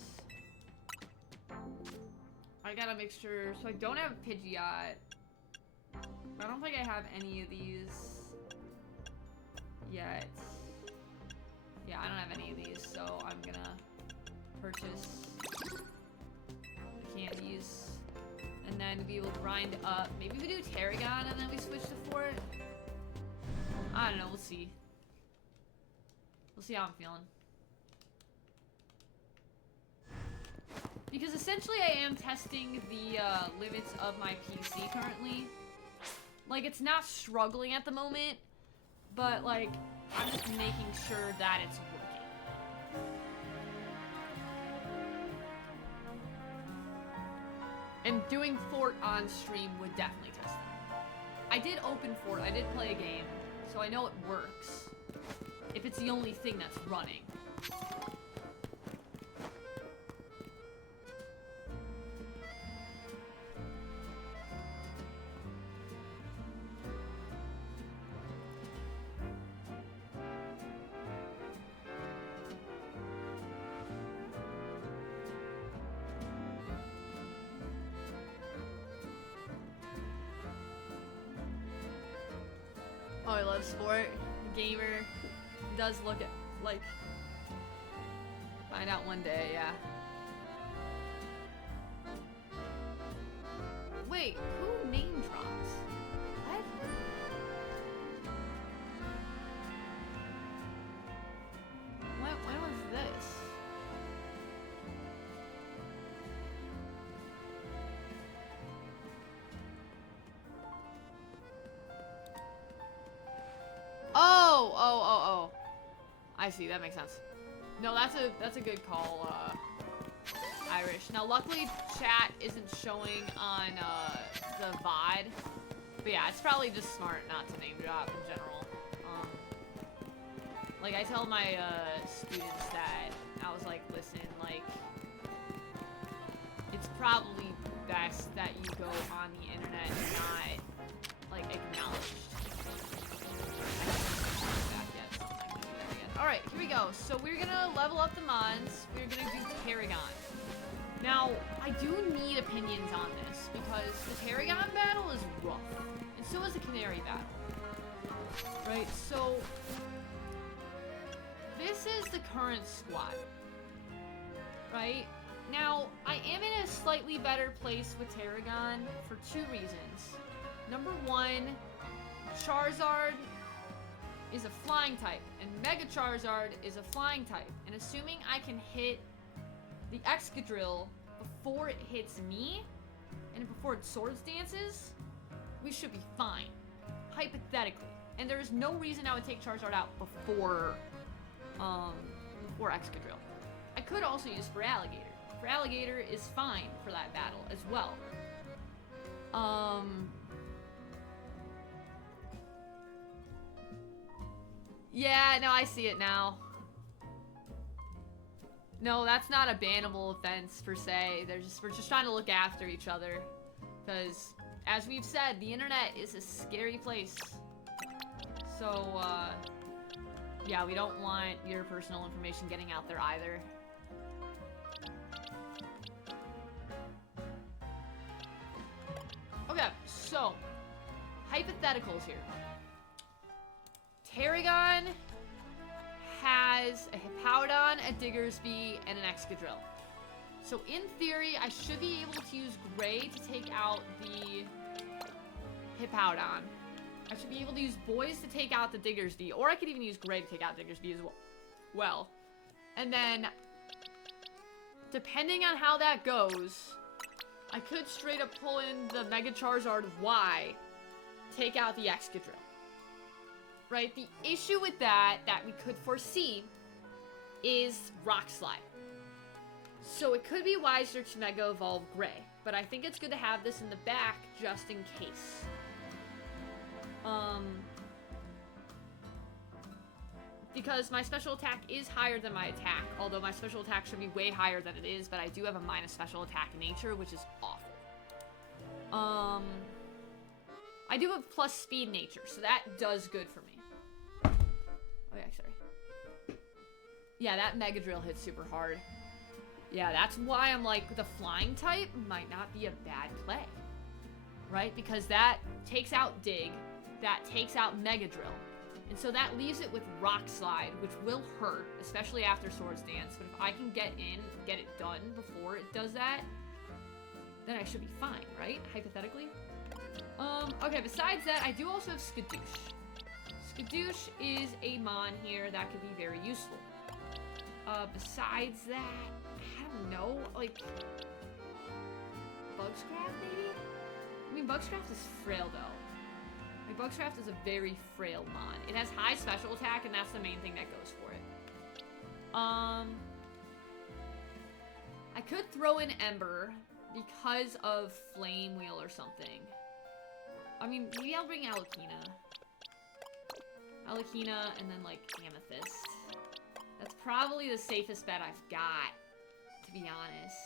I gotta make sure... so I don't have Pidgeot. I don't think I have any of these yet. Yeah, I don't have any of these, so I'm gonna purchase the candies. And then be able to grind up. Maybe we do Tarragon and then we switch to Fort. I don't know, we'll see. We'll see how I'm feeling. Because essentially I am testing the limits of my PC currently. Like, it's not struggling at the moment, but, like, I'm just making sure that it's working. And doing Fort on stream would definitely test that. I did open Fort, I did play a game, so I know it works. If it's the only thing that's running. Oh, I love sport. Gamer does look at, like, find out one day, yeah. Wait, who name drops? What? When was this? Oh. I see, that makes sense. No, that's a good call, Irish. Now, luckily, chat isn't showing on, the VOD. But yeah, it's probably just smart not to name drop in general. Like, I tell my, students that, I was like, listen, like, it's probably best that you go on the internet and not, like, acknowledged. Alright, here we go. So we're gonna level up the mons. We're gonna do Tarragon. Now, I do need opinions on this, because the Tarragon battle is rough. And so is the Canary battle. Right, so... this is the current squad. Right? Now, I am in a slightly better place with Tarragon for 2 reasons. Number 1, Charizard is a flying type, and Mega Charizard is a flying type. And assuming I can hit the Excadrill before it hits me, and before it Swords Dances, we should be fine. Hypothetically. And there is no reason I would take Charizard out before Excadrill. I could also use Feraligatr. Feraligatr is fine for that battle as well. Yeah, no, I see it now. No, that's not a bannable offense per se. We're just trying to look after each other. Because, as we've said, the internet is a scary place. So, yeah, we don't want your personal information getting out there either. Okay, so, hypotheticals here. Tarragon has a Hippowdon, a Diggersby, and an Excadrill. So in theory, I should be able to use Gray to take out the Hippowdon. I should be able to use Boys to take out the Diggersby, or I could even use Gray to take out Diggersby as well. And then, depending on how that goes, I could straight up pull in the Mega Charizard Y, take out the Excadrill. Right? The issue with that we could foresee is Rock Slide. So it could be wiser to Mega Evolve Gray, but I think it's good to have this in the back just in case. Because my special attack is higher than my attack, although my special attack should be way higher than it is, but I do have a minus special attack nature, which is awful. I do have plus speed nature, so that does good for me. Oh yeah, sorry. Yeah, that Mega Drill hits super hard. Yeah, that's why I'm like, the flying type might not be a bad play. Right? Because that takes out Dig, that takes out Mega Drill. And so that leaves it with Rock Slide, which will hurt, especially after Swords Dance. But if I can get in, get it done before it does that, then I should be fine, right? Hypothetically. Okay, besides that, I do also have Skadoosh. Skadoosh is a mon here that could be very useful. Besides that, I don't know, like, Bugscraft maybe? I mean, Bugscraft is frail though. Like, Bugscraft is a very frail mon. It has high special attack, and that's the main thing that goes for it. I could throw in Ember because of Flame Wheel or something. I mean, maybe I'll bring Alakina. Alakina and then, like, Amethyst. That's probably the safest bet I've got, to be honest.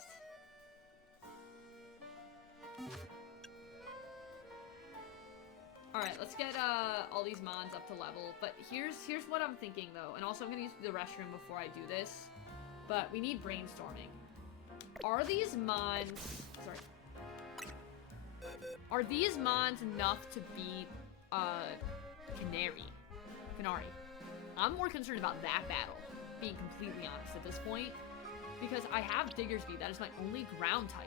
Alright, let's get all these mons up to level. But here's what I'm thinking, though. And also, I'm going to use the restroom before I do this. But we need brainstorming. Are these mons... Sorry. Are these mons enough to beat Canary. I'm more concerned about that battle, being completely honest at this point, because I have Diggersby. That is my only ground type.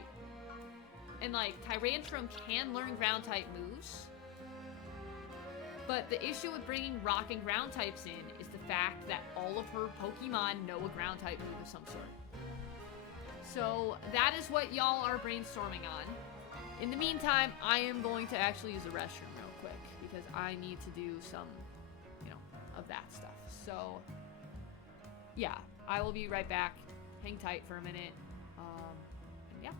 And, like, Tyrantrum can learn ground type moves, but the issue with bringing rock and ground types in is the fact that all of her Pokemon know a ground type move of some sort. So that is what y'all are brainstorming on. In the meantime, I am going to actually use the restroom real quick because I need to do some, you know, of that stuff. So, yeah, I will be right back. Hang tight for a minute. And yeah.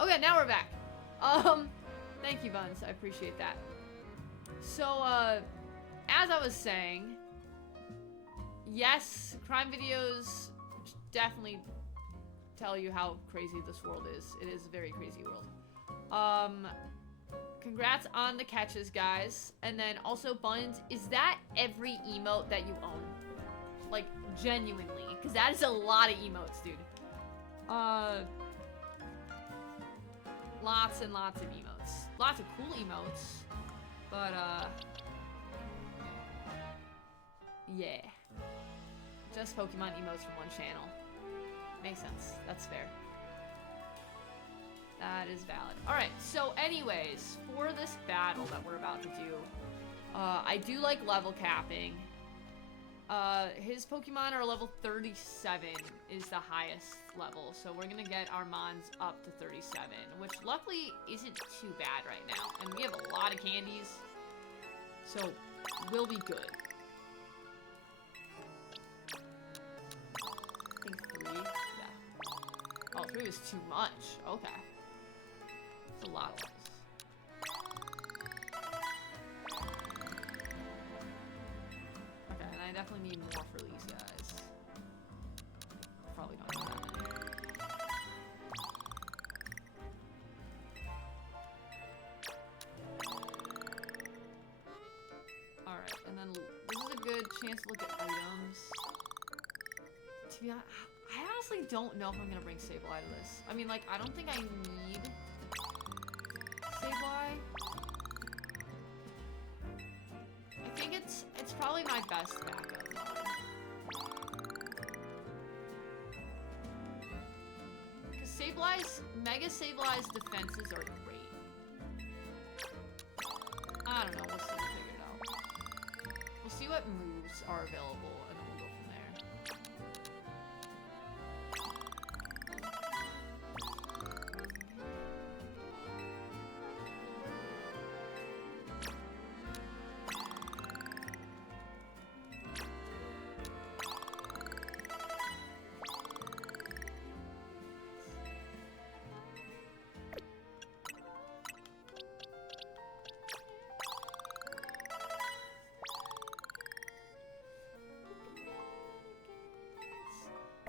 Okay, now we're back. Thank you, Buns. I appreciate that. So, as I was saying, yes, crime videos definitely tell you how crazy this world is. It is a very crazy world. Congrats on the catches, guys. And then also, Buns, is that every emote that you own? Like, genuinely. Because that is a lot of emotes, dude. Lots and lots of emotes. Lots of cool emotes. But, yeah. Just Pokemon emotes from one channel. Makes sense. That's fair. That is valid. Alright, so anyways, for this battle that we're about to do, I do like level capping. His Pokemon are level 37 is the highest level, so we're gonna get our Mons up to 37, which luckily isn't too bad right now. And we have a lot of candies, so we'll be good. I think 3? Yeah. Oh, 3 was too much. Okay. It's a lot of lives. Okay, and I definitely need more for these guys. Probably don't need that many. Alright, and then this is a good chance to look at items. To be honest, I honestly don't know if I'm gonna bring Sableye to this. I mean, like, I don't think I need Sableye. I think it's probably my best backup. Because Mega Sableye's defenses are great. I don't know, we'll see, we'll figure it out. We'll see what moves are available, and then we'll go from there.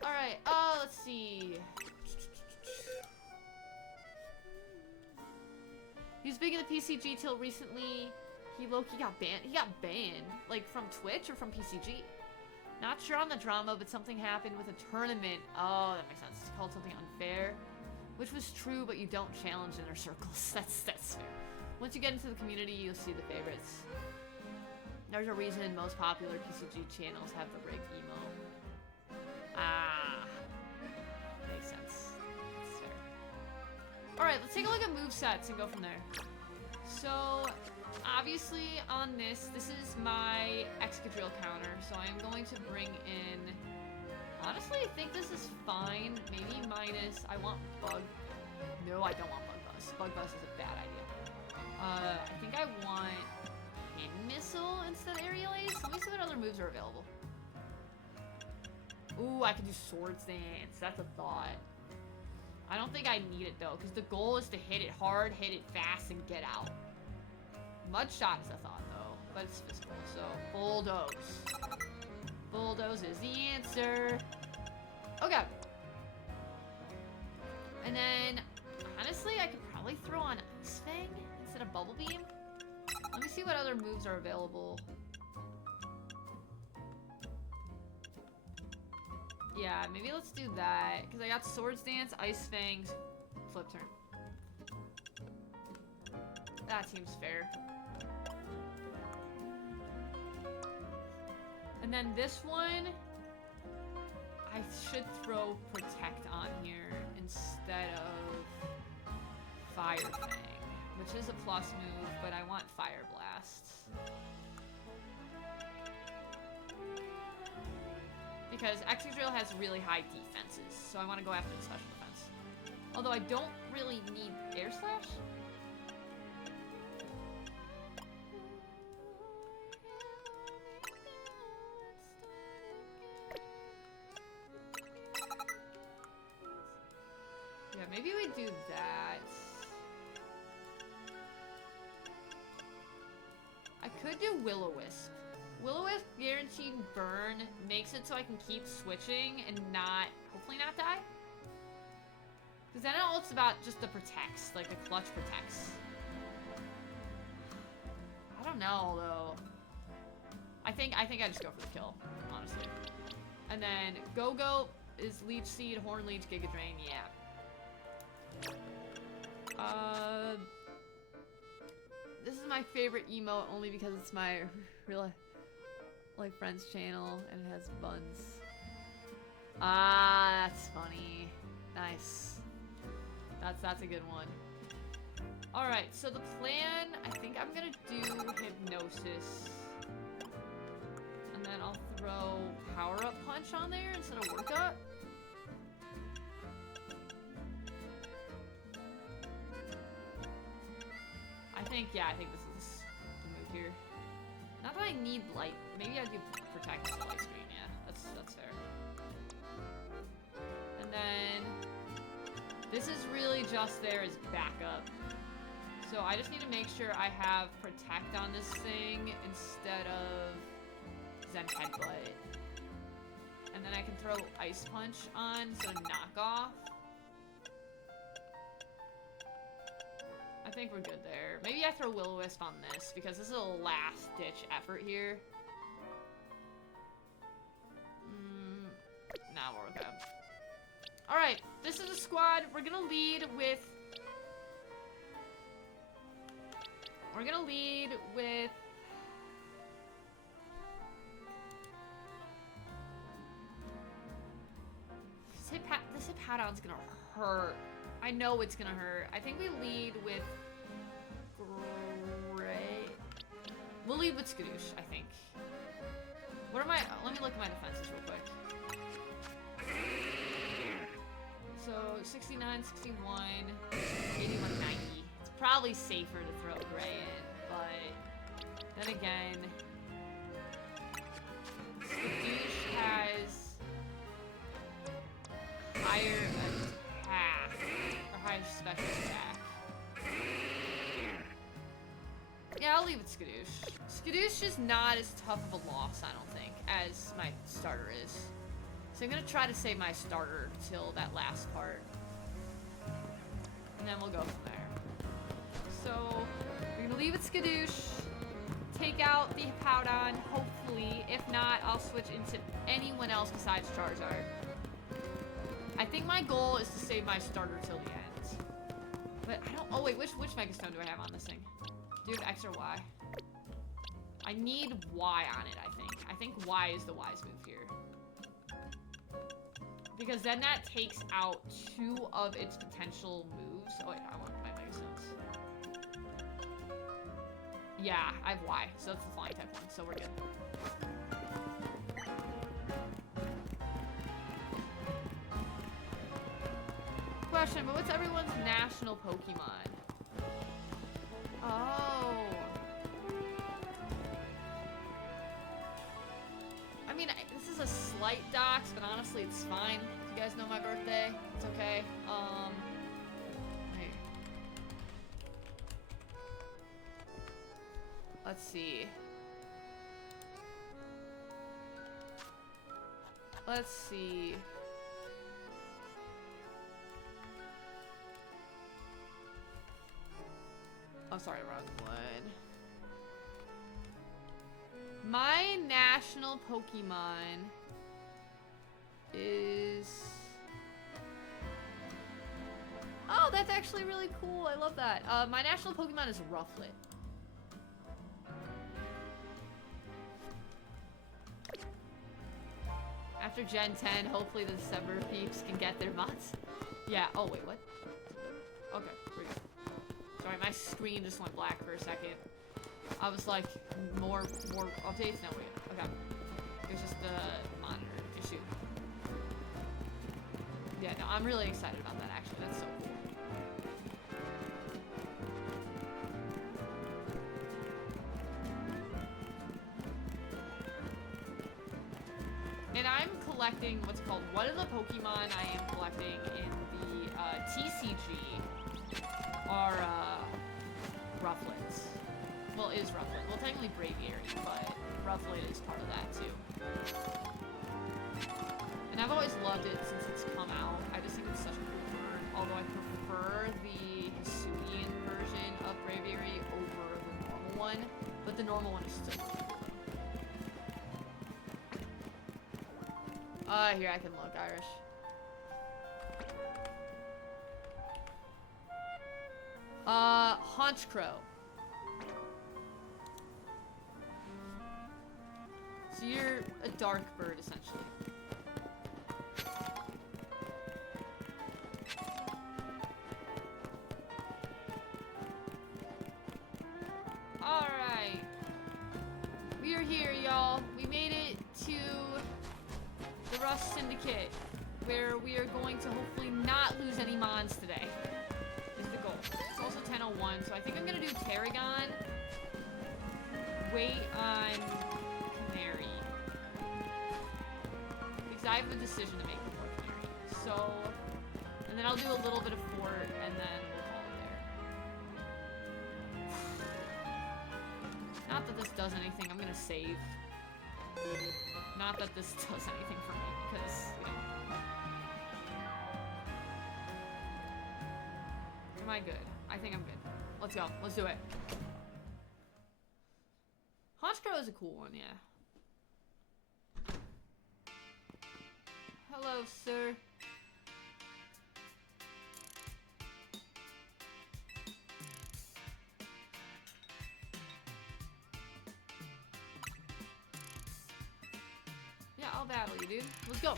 Alright, let's see. He was big in the PCG till recently. He low-key got banned. He got banned, like, from Twitch or from PCG. Not sure on the drama, but something happened with a tournament. Oh, that makes sense. It's called something unfair. Which was true, but you don't challenge inner circles. That's fair. Once you get into the community, you'll see the favorites. There's a reason most popular PCG channels have the rigged emo. Ah. Makes sense. That's fair. Alright, let's take a look at movesets and go from there. So, obviously on this is my Excadrill counter, so I am going to bring in... Honestly, I think this is fine. Maybe minus... I want Bug... No, I don't want Bug Buzz. Bug Buzz is a bad idea. I think I want... Pin Missile instead of Aerial Ace? Let me see what other moves are available. Ooh, I can do Swords Dance. That's a thought. I don't think I need it, though, because the goal is to hit it hard, hit it fast, and get out. Mud Shot is a thought, though, but it's physical, so Bulldoze. Bulldoze is the answer. Okay. And then, honestly, I could probably throw on Ice Fang instead of Bubble Beam. Let me see what other moves are available. Yeah, maybe let's do that, because I got Swords Dance, Ice Fangs, Flip Turn. That seems fair. And then this one, I should throw Protect on here instead of Fire Fang, which is a plus move, but I want Fire Blast. Because Excadrill has really high defenses, so I want to go after the special defense. Although I don't really need Air Slash. Yeah, maybe we do that. I could do Will-O-Wisp. Will-O-Wisp guaranteed burn makes it so I can keep switching and not, hopefully not die. Because then it's about just the protects, like the clutch protects. I don't know though. I think I just go for the kill, honestly. And then Go-Go is Leech Seed, Horn Leech, Giga Drain, yeah. This is my favorite emote only because it's my real life friends channel and it has buns. Ah, that's funny. Nice. That's a good one. Alright, so the plan, I think I'm gonna do Hypnosis. And then I'll throw Power Up Punch on there instead of Work Up. I think this is the move here. Not that I need light. Maybe I do protect the light screen, yeah. That's fair. And then this is really just there as backup. So I just need to make sure I have protect on this thing instead of Zen Headbutt. And then I can throw Ice Punch on instead of Knockoff. I think we're good there. Maybe I throw Will-O-Wisp on this because this is a last-ditch effort here. Nah, we're okay. Alright, this is a squad. We're gonna lead with... This Hippowdon's gonna hurt. I know it's gonna hurt. I think we lead with Gray. We'll lead with Skadoosh, I think. What are my... Let me look at my defenses real quick. So, 69, 61, 81, 90. It's probably safer to throw Gray in, but... Then again... Skadoosh has... higher attack. Or higher special attack. Yeah, I'll leave it Skadoosh. Skadoosh is not as tough of a loss, I don't think, as my starter is. So I'm gonna try to save my starter till that last part. And then we'll go from there. So, we're gonna leave it Skadoosh. Take out the Hippowdon, hopefully. If not, I'll switch into anyone else besides Charizard. I think my goal is to save my starter till the end. But I don't... Oh, wait. Which Mega Stone do I have on this thing? Do you have X or Y? I need Y on it, I think. I think Y is the wise move here. Because then that takes out 2 of its potential moves. Oh, wait. I want my Mega Stones. Yeah, I have Y. So that's the flying type one. So we're good. Question, but what's everyone's national Pokemon? Oh. I mean, this is a slight dox, but honestly, it's fine. You guys know my birthday. It's okay. Hey. Let's see. Let's see. Oh, sorry, wrong one. My national Pokemon is... Oh, that's actually really cool. I love that. My national Pokemon is Rufflet. After Gen 10, hopefully the December peeps can get their mods. Yeah. Oh, wait, what? Okay, we're good. Sorry, my screen just went black for a second. I was like, more updates? No, wait. Okay. It was just the monitor issue. Yeah, no, I'm really excited about that, actually. That's so cool. And I'm collecting what's called, one of the Pokemon I am collecting in the TCG are Rufflets. Well, is Rufflet. Well, technically Braviary, but Rufflet is part of that too. And I've always loved it since it's come out. I just think it's such a cool bird. Although I but the normal one is still cool. Here, I can look, Irish. Haunch Crow. So you're a dark bird, essentially. Alright. We are here, y'all. We made it to the Rust Syndicate, where we are going to hopefully not lose any mons today. Is the goal. It's also 10:01, so I think I'm gonna do Tarragon. Wait on Canary. Because I have a decision to make before Canary. So, and then I'll do a little bit of Fort, and then we'll call it there. Not that this does anything. I'm gonna save. Not that this does anything for me, because, you know. Am I good? I think I'm good. Let's go. Let's do it. Honchkrow is a cool one, yeah. Hello, sir. Yeah, I'll battle you, dude. Let's go.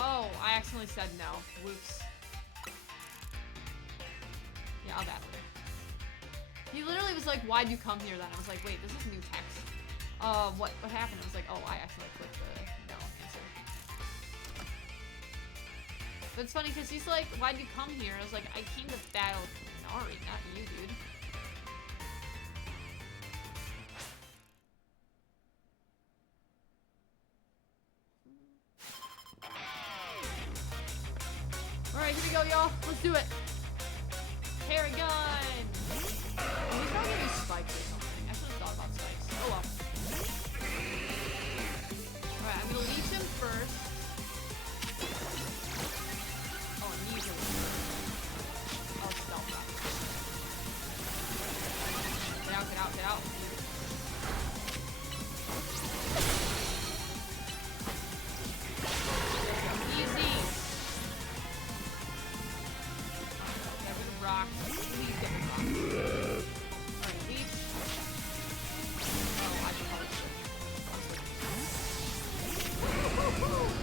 Oh, I accidentally said no. Whoops. Yeah, I'll battle you. He literally was like, why'd you come here then? I was like, wait, this is new text. What happened? I was like, oh, I accidentally clicked the no answer. But it's funny because he's like, why'd you come here? I was like, I came to battle Nari, not you, dude. Alright, here we go, y'all. Let's do it. Paragon! He's probably gonna use spikes or something. I should have thought about spikes. Oh well. Alright, I'm gonna leech him first. Oh, I need to leech him. Oh, stealth rock. Get out, get out, get out. Easy. Get rid of rocks. Please get rid of rocks. Alright, leech. Oh, I can probably do it.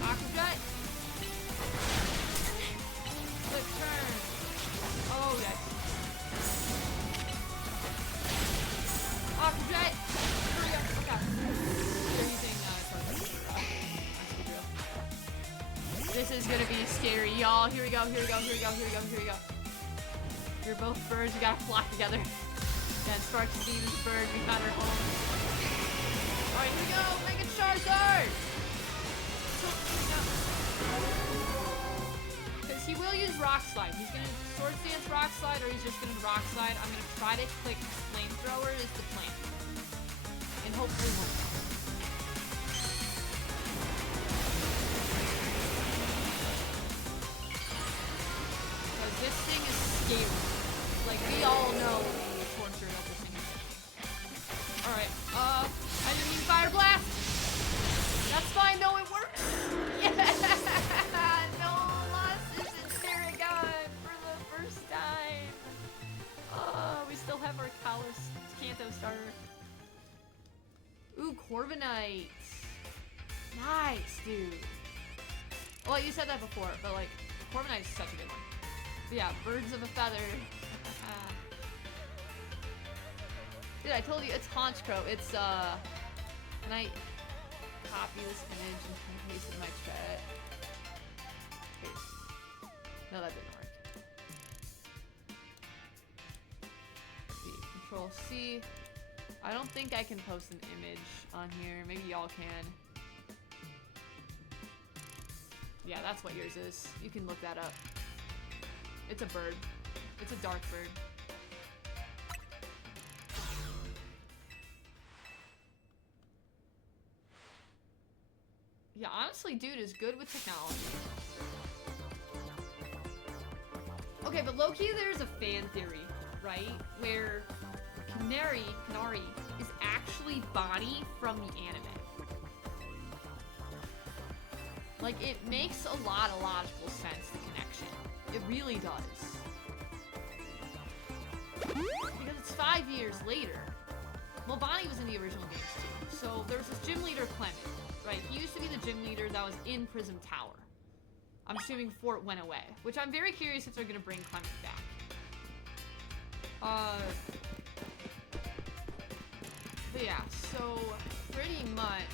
Aquajet. Quick turn. Oh, yes. Aquajet. Here we go. Okay. They're using, this is gonna be scary, y'all. Here we go, here we go, here we go, here we go, here we go. You're both birds, we gotta flock together. Yeah, Sparks and Demon's bird, we found our home. Alright, here we go! Mega Charizard! Because he will use Rock Slide. He's gonna Swords Dance Rock Slide, or he's just gonna Rock Slide. I'm gonna try to click Flamethrower is the plan. And hopefully we'll win. Because this thing is scary. Like, we all know the torture that this thing is. Alright, I didn't mean Fire Blast! That's fine, no, it works! Yeah! No losses in Tarragon for the first time! We still have our Kalos Kanto starter. Ooh, Corviknight! Nice, dude! Well, you said that before, but like, Corviknight is such a good one. But yeah, Birds of a Feather. Dude, I told you, it's Honchkrow. It's, can I copy this image and paste it in my chat? Paste. No, that didn't work. Control C. I don't think I can post an image on here. Maybe y'all can. Yeah, that's what yours is. You can look that up. It's a bird. It's a dark bird. Yeah, honestly, dude is good with technology. Okay, but low-key there's a fan theory, right? Where Canary is actually Bonnie from the anime. Like, it makes a lot of logical sense, the connection. It really does. Because it's 5 years later. Well, Bonnie was in the original games too. So there was this gym leader, Clement, right? He used to be the gym leader that was in Prism Tower. I'm assuming before it went away. Which I'm very curious if they're going to bring Clement back. But yeah, so pretty much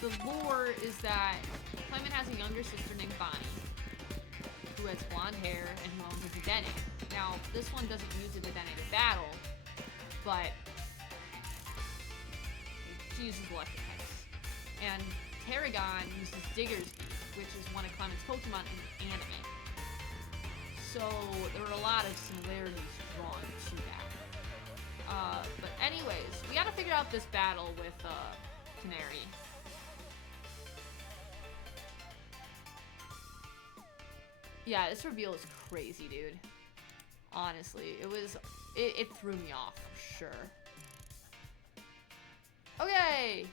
the lore is that Clement has a younger sister named Bonnie who has blonde hair and who owns a Dedenne. Now, this one doesn't use a Dedenne to battle, but she uses electric types. And Tarragon uses Diggersby, which is one of Clement's Pokemon in the anime. So there were a lot of similarities drawn to that. But anyways, we gotta figure out this battle with Canary. Yeah, this reveal is crazy, dude. Honestly, it threw me off for sure. Okay,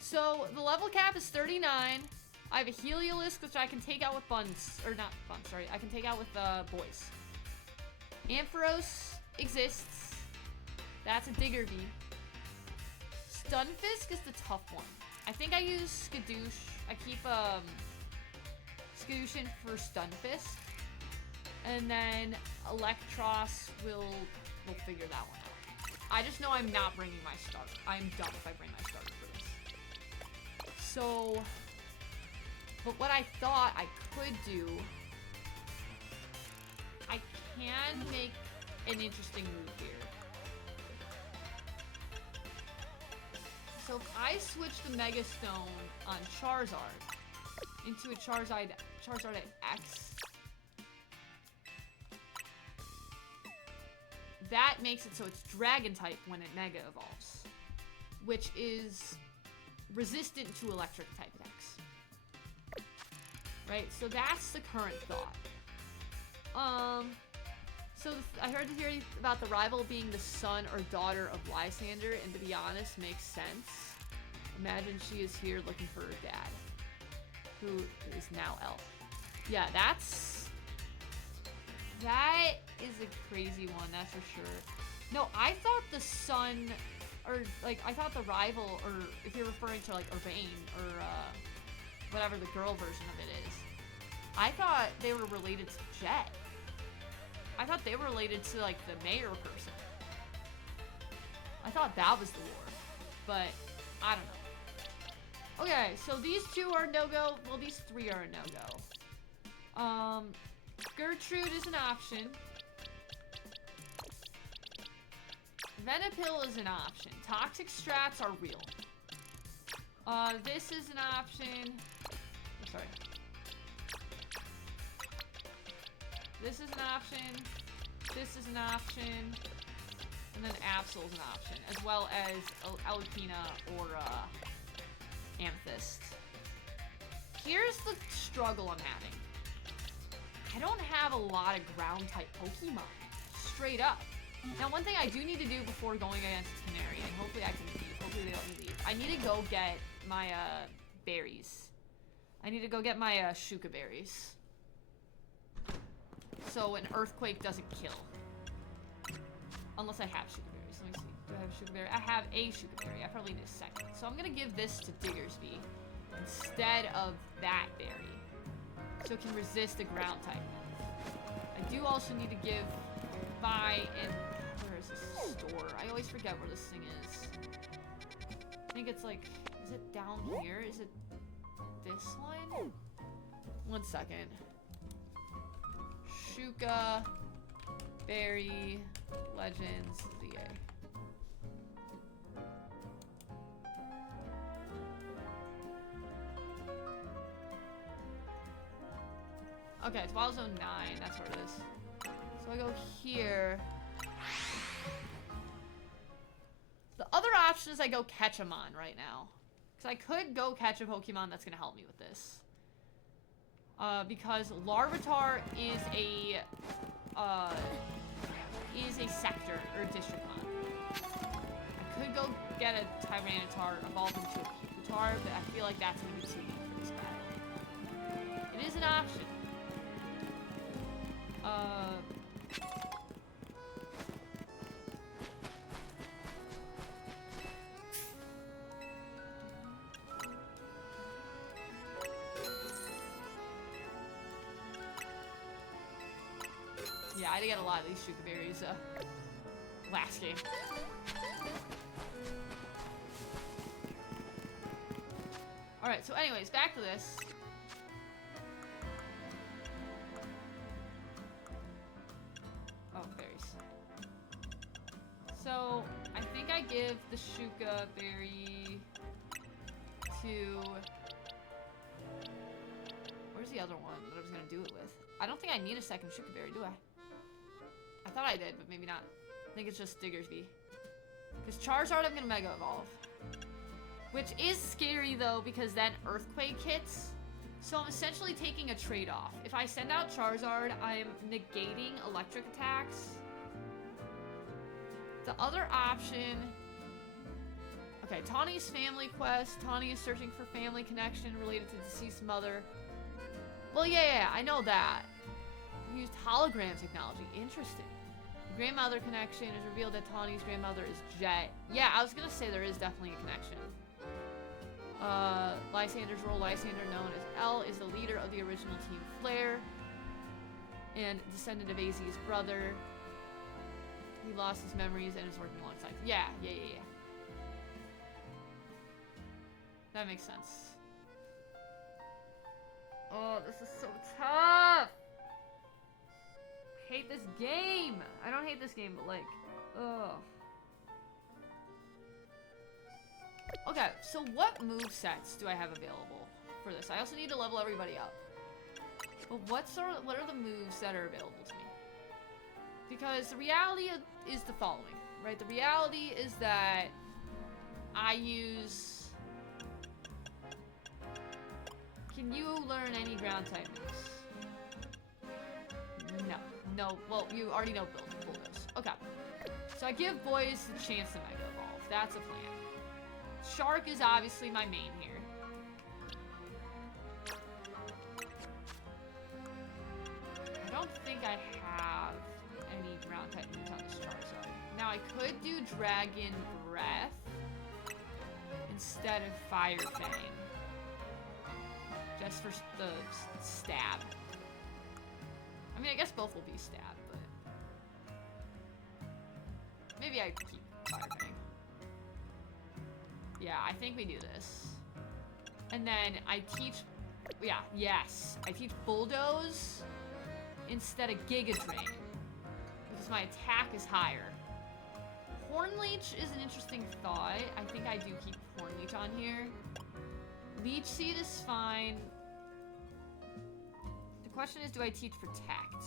so the level cap is 39. I have a Heliolisk, which I can take out with Buns, or not Buns, sorry. I can take out with Boys. Ampharos exists. That's a Diggerbee. Stunfisk is the tough one. I think I use Skadoosh. I keep Skadooshin for Stunfisk. And then Electros will figure that one out. I just know I'm not bringing my starter. I'm done if I bring my starter for this. So, but what I thought I could do, I can make an interesting move here. So if I switch the Mega Stone on Charizard into a Charizard X, that makes it so it's Dragon type when it Mega evolves, which is resistant to Electric type attacks. Right, so that's the current thought. So I heard the theory about the rival being the son or daughter of Lysander, and to be honest, makes sense. Imagine she is here looking for her dad, who is now Elf. Yeah, that is a crazy one, that's for sure. No, I thought the son, or like, I thought the rival, or if you're referring to like Urbane, or whatever the girl version of it is, I thought they were related to Jet. I thought they were related to like the mayor person. I thought that was the lore, but I don't know. Okay, so these two are no-go. Well, these three are a no-go. Gertrude is an option. Venipil is an option. Toxic strats are real. This is an option. I'm sorry. This is an option. This is an option. And then Absol is an option. As well as Alpina or Amethyst. Here's the struggle I'm having. I don't have a lot of ground type Pokemon. Straight up. Now, one thing I do need to do before going against Canary, and hopefully I can leave. Hopefully they let me leave. I need to go get my berries. I need to go get my Shuka berries. So an Earthquake doesn't kill. Unless I have Shuka berries. Let me see. Do I have a Shuka berry? I have a Shuka berry. I probably need a second. So I'm going to give this to Diggersby instead of that berry. So it can resist the ground type move. I do also need to give Vi and... Where is this store? I always forget where this thing is. I think it's like... Is it down here? Is it this one? 1 second. Shuka, Berry, Legends, ZA. Okay, it's Wild Zone 9, that's where it is. So I go here. The other option is I go Ketchamon right now. Because I could go catch a Pokemon that's going to help me with this. Because Larvitar is a sector, or a district mod. I could go get a Tyranitar, evolve into a Pupitar, but I feel like that's gonna be too weak for this battle. It is an option. Yeah, I did get a lot of these Shuka berries last game. Alright, so anyways, back to this. Oh, berries. So, I think I give the Shuka berry to... Where's the other one that I was gonna do it with? I don't think I need a second Shuka berry, do I? I thought I did, but maybe not. I think it's just Diggersby. Because Charizard I'm gonna Mega Evolve. Which is scary though, because then Earthquake hits. So I'm essentially taking a trade-off. If I send out Charizard, I'm negating electric attacks. The other option... Okay, Tawny's family quest. Tawny is searching for family connection related to deceased mother. Well, yeah, I know that. We used hologram technology. Interesting. Grandmother connection is revealed that Tawny's grandmother is Jet. Yeah, I was gonna say there is definitely a connection. Lysander's role. Lysander, known as L, is the leader of the original Team Flare and descendant of AZ's brother. He lost his memories and is working alongside. Yeah. That makes sense. Oh, this is so tough! I hate this game! I don't hate this game, but like, ugh. Okay, so what movesets do I have available for this? I also need to level everybody up. But what are the moves that are available to me? Because the reality is the following, right? The reality is that I use... Can you learn any ground type moves? No. Well, you already know Bulldoze. Okay. So I give boys the chance to Mega Evolve. That's a plan. Shark is obviously my main here. I don't think I have any ground type moves on this Charizard. Now I could do Dragon Breath instead of Fire Fang. Just for the stab. I mean, I guess both will be stab, but... Maybe I keep Fire Fang. Yeah, I think we do this. And then I teach... Yeah, yes. I teach Bulldoze instead of Giga Drain. Because my attack is higher. Horn Leech is an interesting thought. I think I do keep Horn Leech on here. Leech Seed is fine. The question is, do I teach Protect?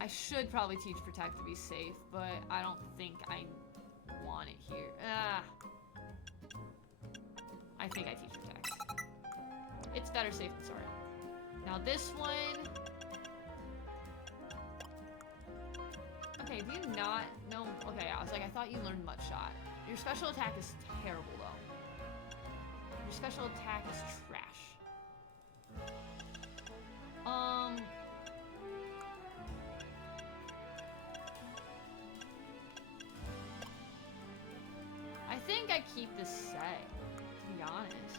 I should probably teach Protect to be safe, but I don't think I want it here. I think I teach Protect. It's better safe than sorry. Now this one... Okay, do you not know... Okay, I was like, I thought you learned Mud Shot. Your special attack is terrible, though. Your special attack is trash. I think I keep this set, to be honest.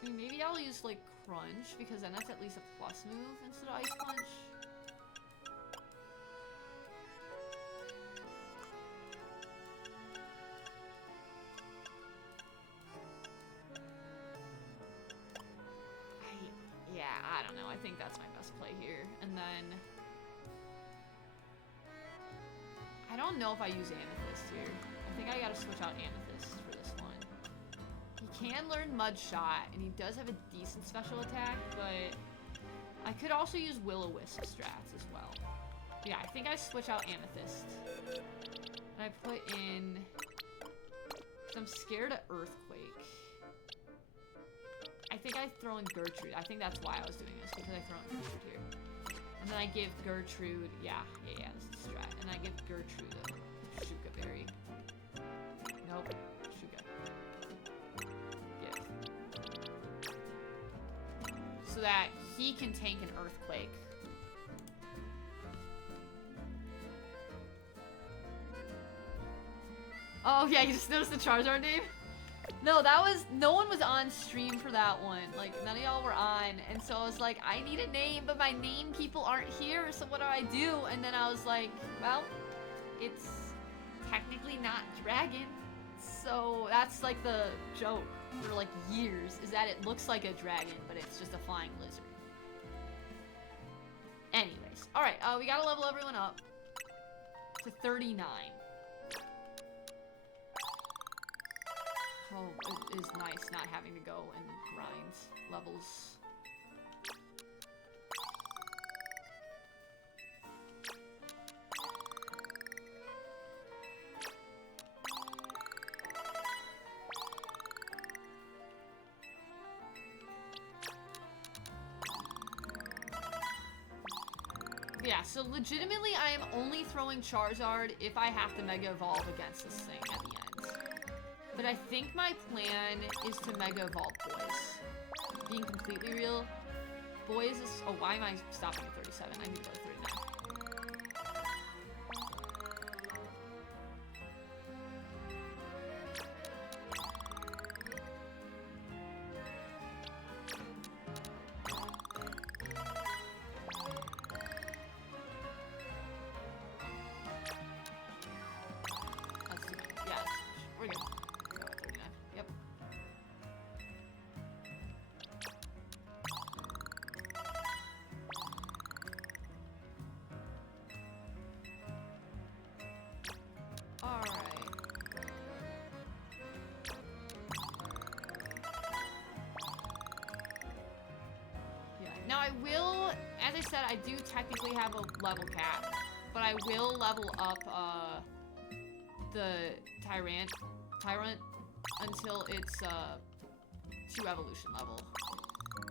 I mean, maybe I'll use, like, Crunch, because then that's at least a plus move instead of Ice Punch. I don't know. I think that's my best play here. And then... I don't know if I use Amethyst here. I think I gotta switch out Amethyst for this one. He can learn Mud Shot, and he does have a decent special attack, but... I could also use Will-O-Wisp strats as well. Yeah, I think I switch out Amethyst. And I put in... I'm scared of Earthquake. I think I throw in Gertrude. I think that's why I was doing this, because I throw in Gertrude here. And then I give Gertrude, yeah, that's the strat. And I give Gertrude a Shuka Berry. Nope, Shuka. Give. So that he can tank an Earthquake. Oh yeah, you just noticed the Charizard name? No, no one was on stream for that one. Like, none of y'all were on. And so I was like, I need a name, but my name people aren't here, so what do I do? And then I was like, well, it's technically not dragon. So that's like the joke for like years, is that it looks like a dragon, but it's just a flying lizard. Anyways, alright, we gotta level everyone up to 39. Oh, it is nice not having to go and grind levels. Yeah, so legitimately I am only throwing Charizard if I have to Mega Evolve against this thing at the end. But I think my plan is to Mega Evolve Boys. Being completely real, Boys is... Oh, why am I stopping at 37? I need to go to 39. That's too many. Yeah, we're good. Yep. Alright. Yeah. Now I will, as I said, I do technically have a level cap, but I will level up the Tyrant until it's 2 evolution level.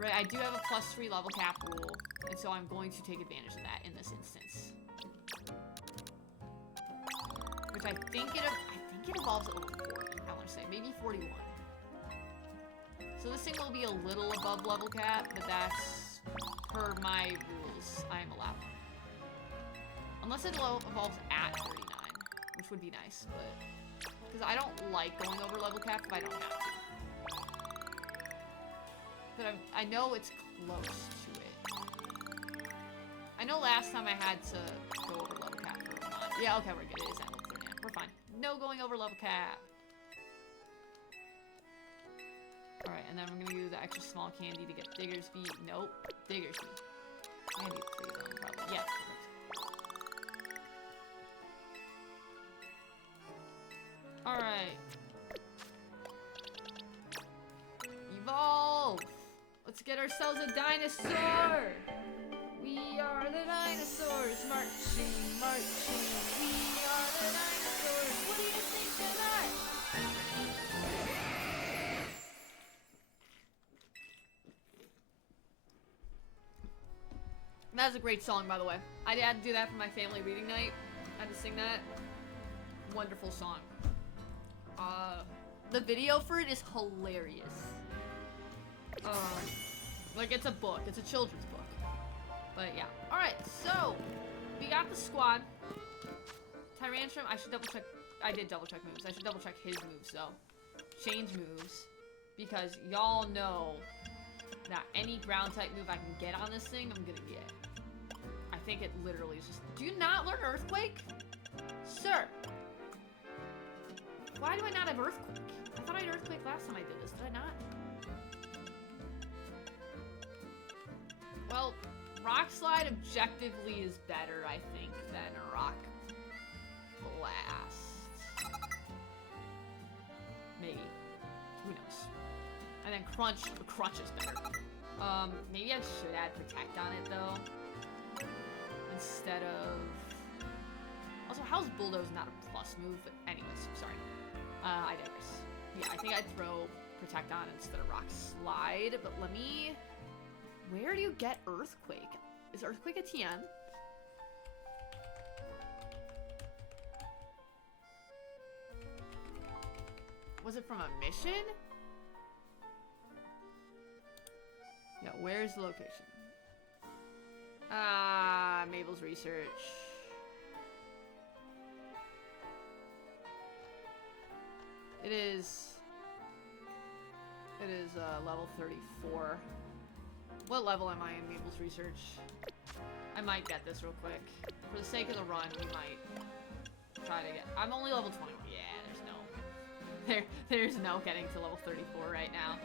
Right, I do have a +3 level cap rule, and so I'm going to take advantage of that in this instance. Which I think it evolves at level 40, I want to say. Maybe 41. So this thing will be a little above level cap, but that's per my rules I am allowed. Unless it evolves at 39, which would be nice, but... Because I don't like going over level cap if I don't have to. But I know it's close to it. I know last time I had to go over level cap for a month. Yeah, okay, we're good. It is at level 39. We're fine. No going over level cap. Alright, and then we're gonna use the extra small candy to get Diggersby. Nope. Diggersby. I'm gonna need 3 of them, probably. Yeah, perfect. Alright. Evolve! Let's get ourselves a dinosaur! We are the dinosaurs, marching, marching. We are the dinosaurs. What do you think of that? That's a great song, by the way. I had to do that for my family reading night. I had to sing that. Wonderful song. The video for it is hilarious. Like, it's a book. It's a children's book. But yeah. Alright, so we got the squad. Tyrantrum, I should double check. I did double check moves. I should double check his moves though. Change moves. Because y'all know that any ground type move I can get on this thing, I'm gonna get. I think it literally is just... Do you not learn Earthquake? Sir. Why do I not have Earthquake? I thought I had Earthquake last time I did this. Did I not? Well, Rock Slide objectively is better, I think, than a Rock Blast. Maybe. Who knows? And then Crunch is better. Maybe I should add Protect on it, though. Instead of... Also, how's Bulldoze not a plus move? But anyways, sorry. I digress. Yeah, I think I'd throw Protect on instead of Rock Slide, but let me... Where do you get Earthquake? Is Earthquake a TM? Was it from a mission? Yeah, where's the location? Mabel's research. It is level 34. What level am I in Mabel's research? I might get this real quick. For the sake of the run, we might try to get... I'm only level 21. Yeah, there's no getting to level 34 right now.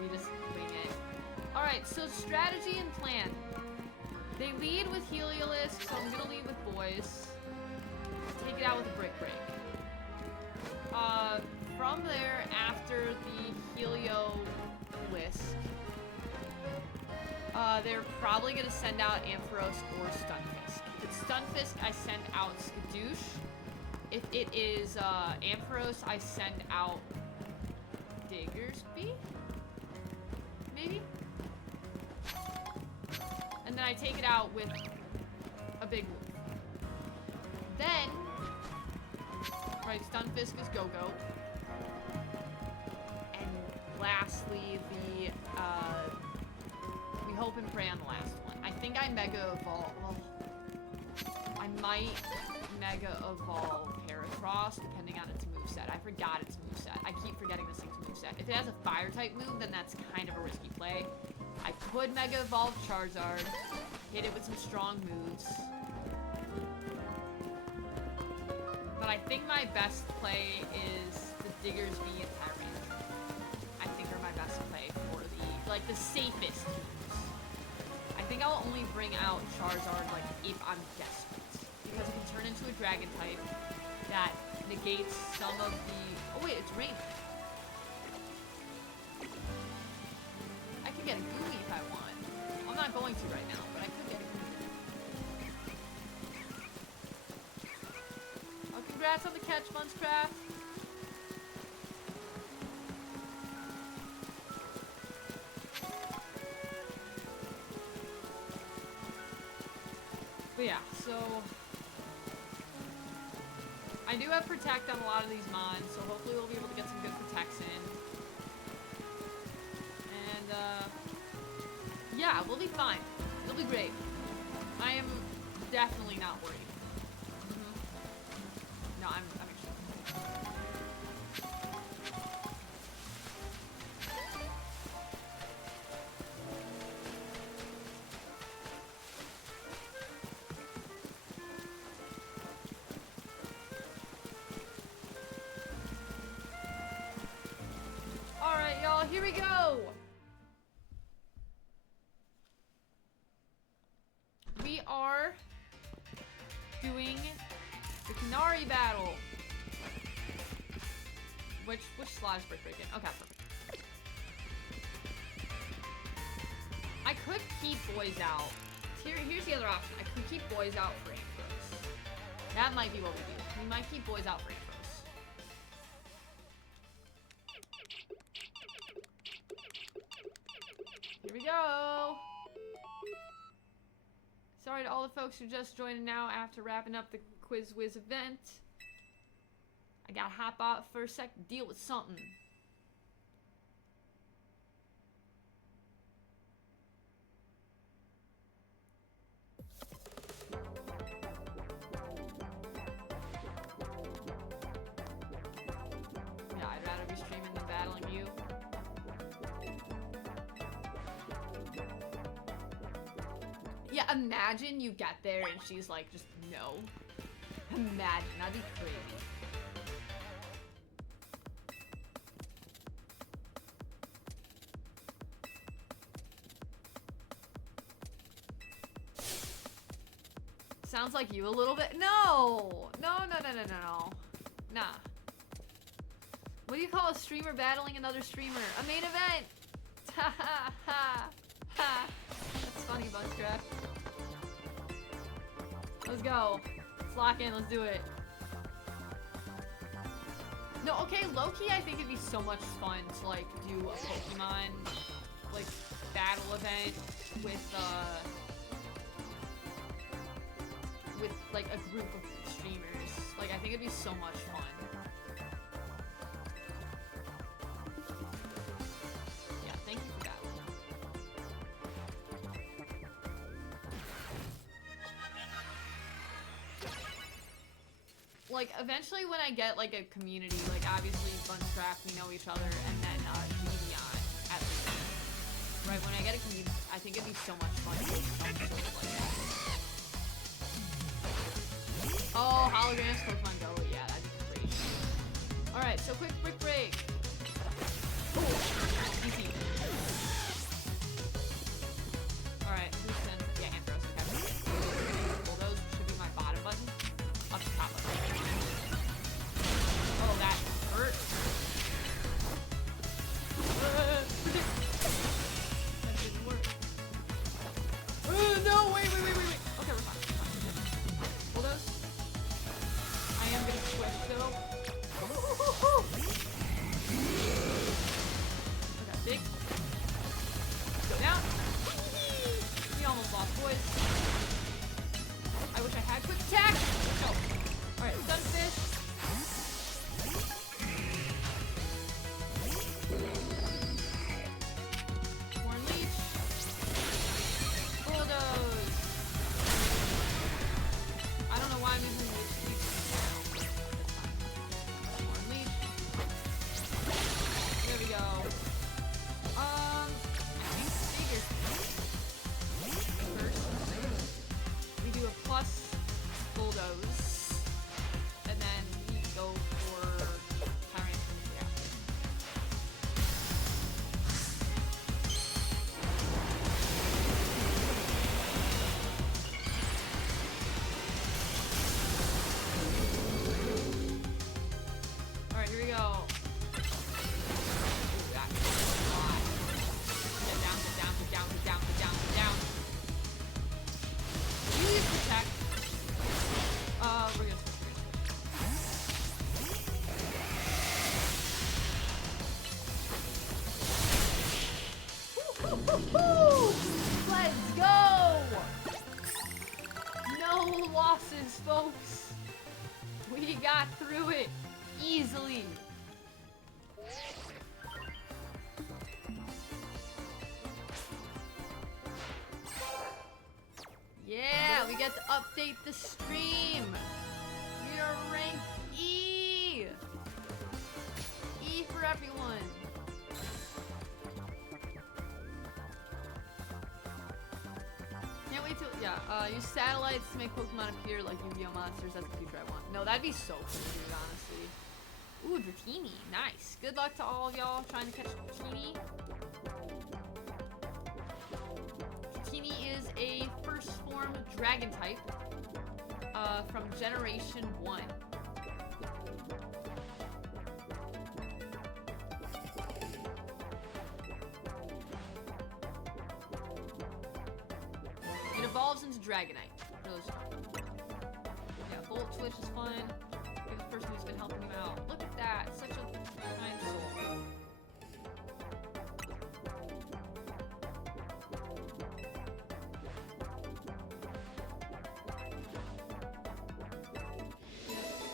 We just wing it. Alright, so strategy and plan. They lead with Heliolisk, so I'm gonna lead with boys. Take it out with a Brick Break. From there, after the Heliolisk, they're probably gonna send out Ampharos or Stunfisk. If it's Stunfisk, I send out Skadoosh. If it is Ampharos, I send out Diggersby? Maybe? And then I take it out with a big wolf. Then, right, Stunfisk is Go-Go. And lastly, we hope and pray on the last one. I think I Mega Evolve. Well, I might Mega Evolve Heracross, depending on its moveset. I forgot its moveset. I keep forgetting this thing's moveset. If it has a Fire-type move, then that's kind of a risky play. I could Mega Evolve Charizard, hit it with some strong moves. But I think my best play is the Diggersby and Tyrant. I think are my best play for the safest moves. I think I'll only bring out Charizard, like, if I'm desperate. Because it can turn into a Dragon type that negates some of the... Oh wait, it's Rain. I could get a Goomy if I want. I'm not going to right now, but I could get a Goomy. Oh, congrats on the catch, Munchcraft. But yeah, so... I do have Protect on a lot of these mons, so hopefully we'll be able to get some good Protects in. And, yeah, we'll be fine. It'll be great. I am definitely not worried. No, I'm actually... Alright, y'all, here we go! We are doing the Canary battle. Which slot is Brick Breaking? Okay, perfect. I could keep boys out. Here's the other option. I could keep boys out for Ampharos. That might be what we do. We might keep boys out for Ampharos. Here we go. Sorry to all the folks who just joined now after wrapping up the Quiz Wiz event. I gotta hop out for a sec to deal with something. Yeah, I'd rather be streaming than battling you. Yeah, imagine you get there and she's like, just no. Imagine, that'd be crazy. Sounds like you a little bit. No! No. Nah. What do you call a streamer battling another streamer? A main event! Ha ha ha ha! That's funny, Buzzcraft. Let's go. Let's lock in, let's do it. No, okay, low-key, I think it'd be so much fun to, like, do a Pokemon, like, battle event with, like, a group of streamers. Like, I think it'd be so much fun. Yeah, thank you for that. Like, eventually when I get, like, a community, like, obviously, Buncraft, we know each other, and then, Gideon at the end. Right, when I get a community, I think it'd be so much fun to do something like that. Oh, holograms, Pokemon Go, yeah, that'd be great. Alright, so quick brick break. Ooh, easy. Alright, who's sent? Yeah, Andros, okay. Well, those should be my bottom button. Up the top button. Oh, that hurt. That didn't work. No, wait. Okay, we're fine. Bulldoze. I am gonna switch though. Okay, big. Go down. We almost lost, boys. I wish I had quick attack. Go. Alright, Sunfish. Corn Leech. Bulldoze. I don't know why I'm using Leech. Corn Leech. There we go. I think Big is first. We do a plus Bulldoze. And then we go for Tyranitar after. Alright, here we go. Ooh, that's a lot. Get down. Use protect. We're gonna switch. Let's go! No losses, folks. We got through it easily. Yeah, we get to update the stream. We are ranked E. E for everyone. Can't wait till, use satellites to make Pokemon appear like Yu-Gi-Oh monsters. That's the future I want. No, that'd be so cool, dude, honestly. Ooh, Dratini. Nice. Good luck to all of y'all trying to catch Dratini. Dratini is a first form dragon type from Generation 1. It evolves into Dragonite. Really strong. Yeah, Volt Switch is fun. You're the person who's been helping you out. Look at that. Such a kind soul.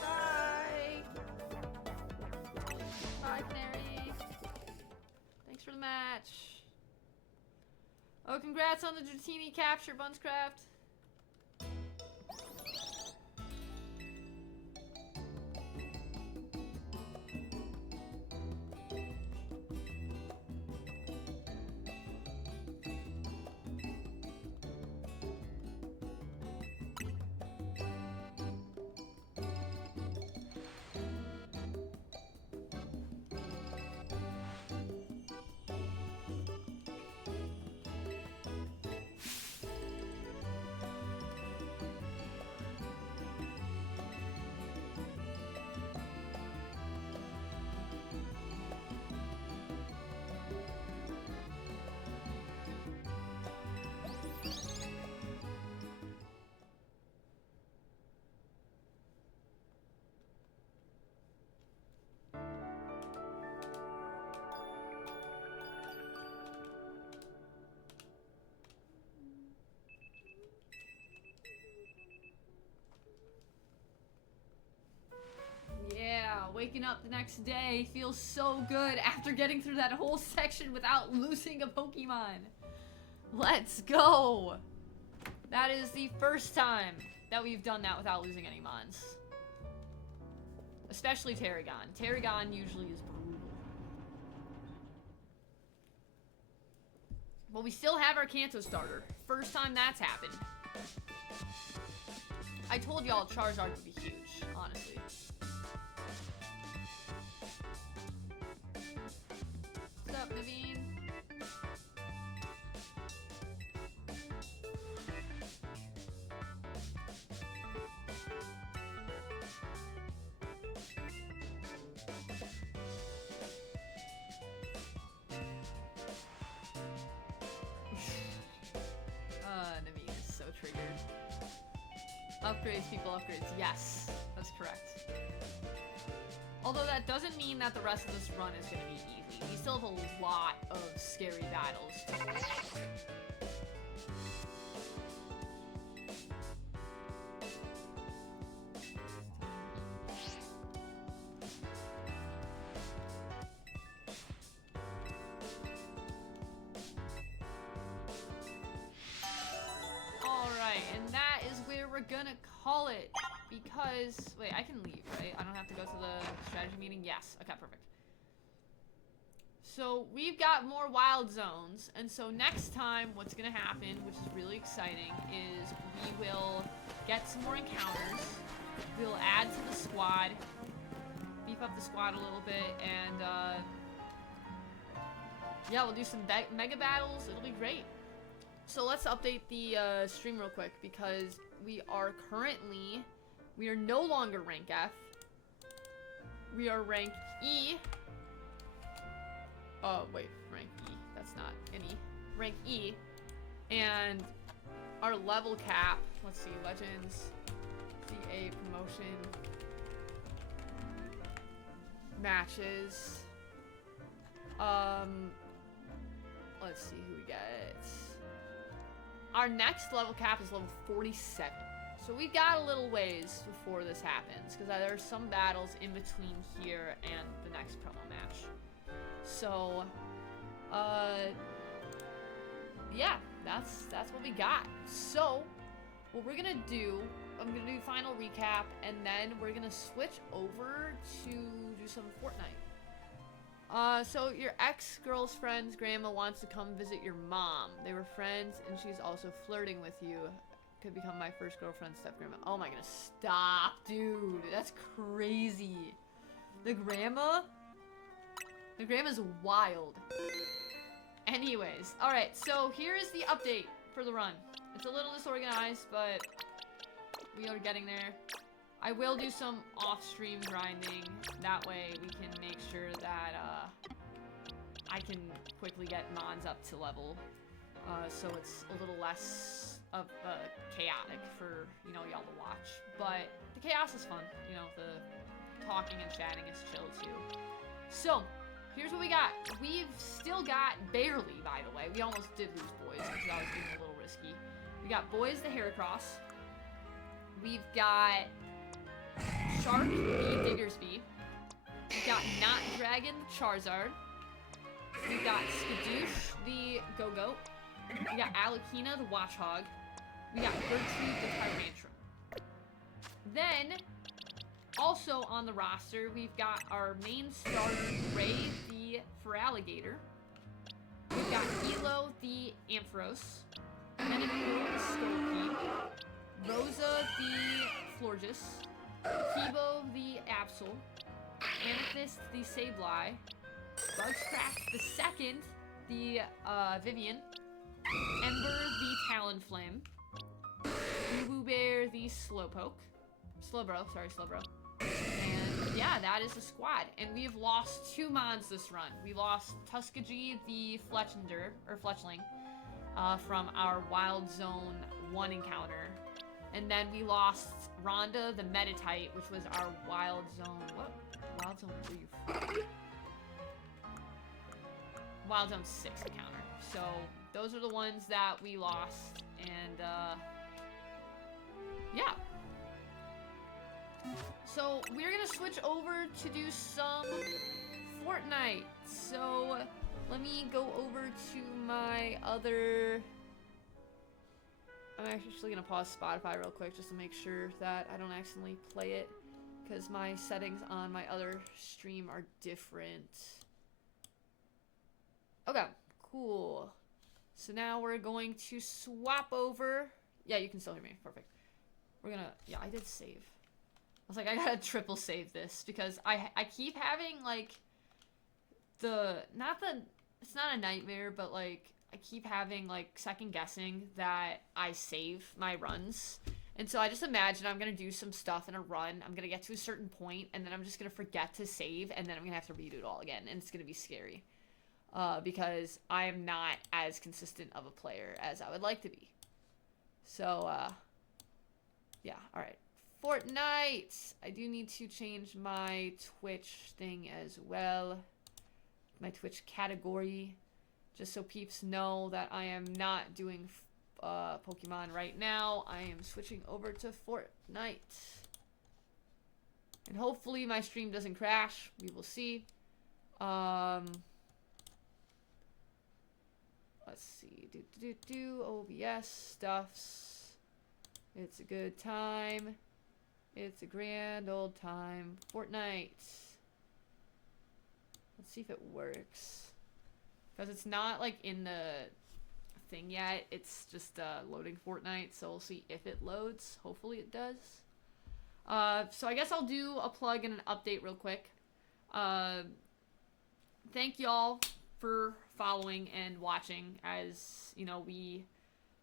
Bye. Bye, Canary. Thanks for the match. Oh, congrats on the Dratini capture, Bunscraft. waking up the next day feels so good after getting through that whole section without losing a Pokemon. Let's go! That is the first time that we've done that without losing any Mons. Especially Tarragon. Tarragon usually is brutal. But we still have our Kanto starter. First time that's happened. I told y'all Charizard would be huge, honestly. What's up, Naveen? Naveen is so triggered. Upgrades, people upgrades. Yes, that's correct. Although that doesn't mean that the rest of this run is going to be easy. We still have a lot of scary battles to do. Alright, and that is where we're gonna call it. Because, wait, I can leave, right? I don't have to go to the strategy meeting? Yes. Okay, perfect. So, we've got more wild zones, and so next time what's gonna happen, which is really exciting, is we will get some more encounters. We'll add to the squad, beef up the squad a little bit, and, yeah, we'll do some mega battles. It'll be great. So let's update the stream real quick, because we are no longer rank F. We are rank E. Oh, wait, rank E. That's not an E. Rank E. And our level cap, let's see, Legends, CA promotion, matches. Let's see who we get. Our next level cap is level 47. So we've got a little ways before this happens, because there's some battles in between here and the next promo match. So, yeah, that's what we got. So, what we're gonna do, I'm gonna do final recap, and then we're gonna switch over to do some Fortnite. So your ex-girlfriend's grandma wants to come visit your mom. They were friends, and she's also flirting with you. Could become my first girlfriend's step-grandma. Oh my goodness, stop, dude. That's crazy. The grandma's wild. Anyways, alright, so here is the update for the run. It's a little disorganized, but we are getting there. I will do some off-stream grinding. That way we can make sure that I can quickly get Mons up to level. So it's a little less of chaotic for, you know, y'all to watch. But the chaos is fun. You know, the talking and chatting is chill too. So, here's what we got. We've still got, barely by the way, we almost did lose Boys because I was being a little risky. We got Boys the Heracross. We've got Shark the Diggersby. We've got Not Dragon the Charizard. We've got Skadoosh the Go-Goat. We got Alakina the Watchhog. We got Gertrude the Tyrantrum. Then, also on the roster, we've got our main starter, Ray the Feraligatr. We've got Elo the Ampharos. Venusaur the Scorpion. Rosa the Florges. Kibo the Absol. Amethyst the Sableye. Bugscraft the Second the Vivian. Ember the Talonflame. Boo Bear the Slowbro. And yeah, that is the squad. And we have lost 2 Mons this run. We lost Tuskegee the Fletchling from our Wild Zone 1 encounter. And then we lost Rhonda the Meditite, which was our Wild Zone... What? Wild Zone 3 from? Wild Zone 6 encounter. So, those are the ones that we lost. And, yeah. So, we're gonna switch over to do some Fortnite. So let me go over to my other... I'm actually gonna pause Spotify real quick just to make sure that I don't accidentally play it, because my settings on my other stream are different. Okay, cool. So now we're going to swap over. Yeah, you can still hear me. Perfect. We're gonna... Yeah, I did save. I was like, I gotta triple save this because I keep having, like, it's not a nightmare, but, like, I keep having, like, second guessing that I save my runs. And so I just imagine I'm gonna do some stuff in a run, I'm gonna get to a certain point, and then I'm just gonna forget to save, and then I'm gonna have to redo it all again, and it's gonna be scary. Because I am not as consistent of a player as I would like to be. So, yeah, alright. Fortnite! I do need to change my Twitch thing as well. My Twitch category. Just so peeps know that I am not doing Pokemon right now. I am switching over to Fortnite. And hopefully my stream doesn't crash. We will see. Let's see. OBS stuffs. It's a good time. It's a grand old time. Fortnite. Let's see if it works. Because it's not, like, in the thing yet. It's just loading Fortnite, so we'll see if it loads. Hopefully it does. So I guess I'll do a plug and an update real quick. Thank y'all for following and watching as, you know, we,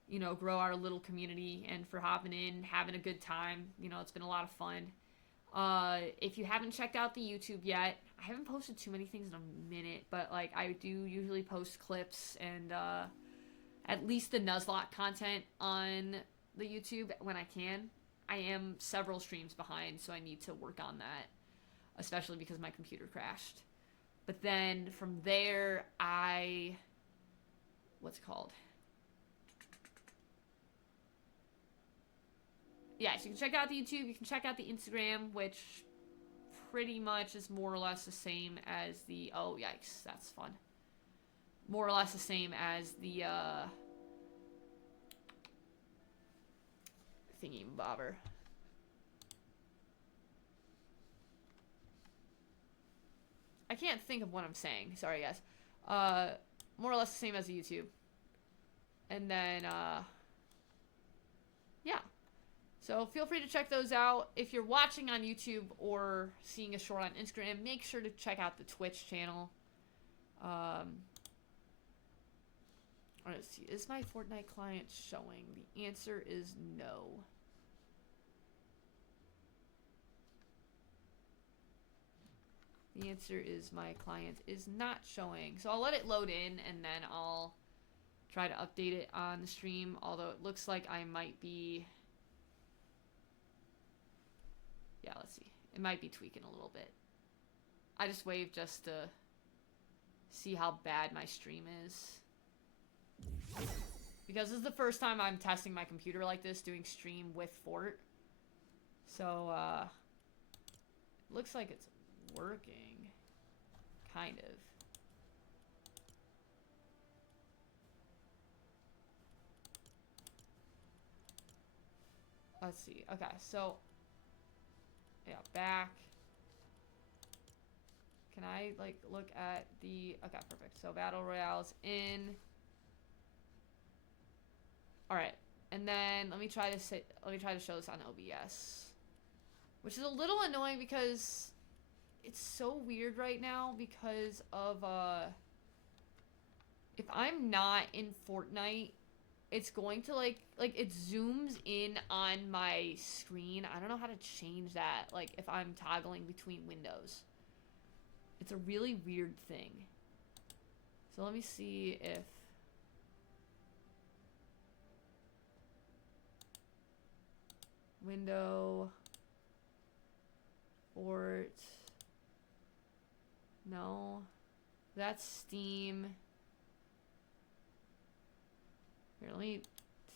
you know, grow our little community, and for hopping in, having a good time. You know, it's been a lot of fun. If you haven't checked out the YouTube yet, I haven't posted too many things in a minute, but, like, I do usually post clips and, at least the Nuzlocke content on the YouTube when I can. I am several streams behind, so I need to work on that, especially because my computer crashed. But then from there, what's it called? Yeah, so you can check out the YouTube, you can check out the Instagram, which pretty much is more or less the same as the... Oh, yikes, that's fun. More or less the same as the, thingy bobber. I can't think of what I'm saying. Sorry, guys. More or less the same as the YouTube. And then, yeah. So feel free to check those out. If you're watching on YouTube or seeing a short on Instagram, make sure to check out the Twitch channel. Let's see. Is my Fortnite client showing? The answer is no. The answer is my client is not showing. So I'll let it load in, and then I'll try to update it on the stream. Although it looks like I might be... Yeah, let's see. It might be tweaking a little bit. I just waved just to see how bad my stream is. Because this is the first time I'm testing my computer like this, doing stream with Fort. So, looks like it's working. Kind of. Let's see. Okay, so... Yeah, back. Can I, like, look at the... Okay, perfect. So, Battle Royale's in. Alright. And then, let me try to show this on OBS. Which is a little annoying because... It's so weird right now because of, if I'm not in Fortnite, it's going to, like, it zooms in on my screen. I don't know how to change that, like, if I'm toggling between windows. It's a really weird thing. So let me see if... Window... Fort... No. That's Steam. Here, let me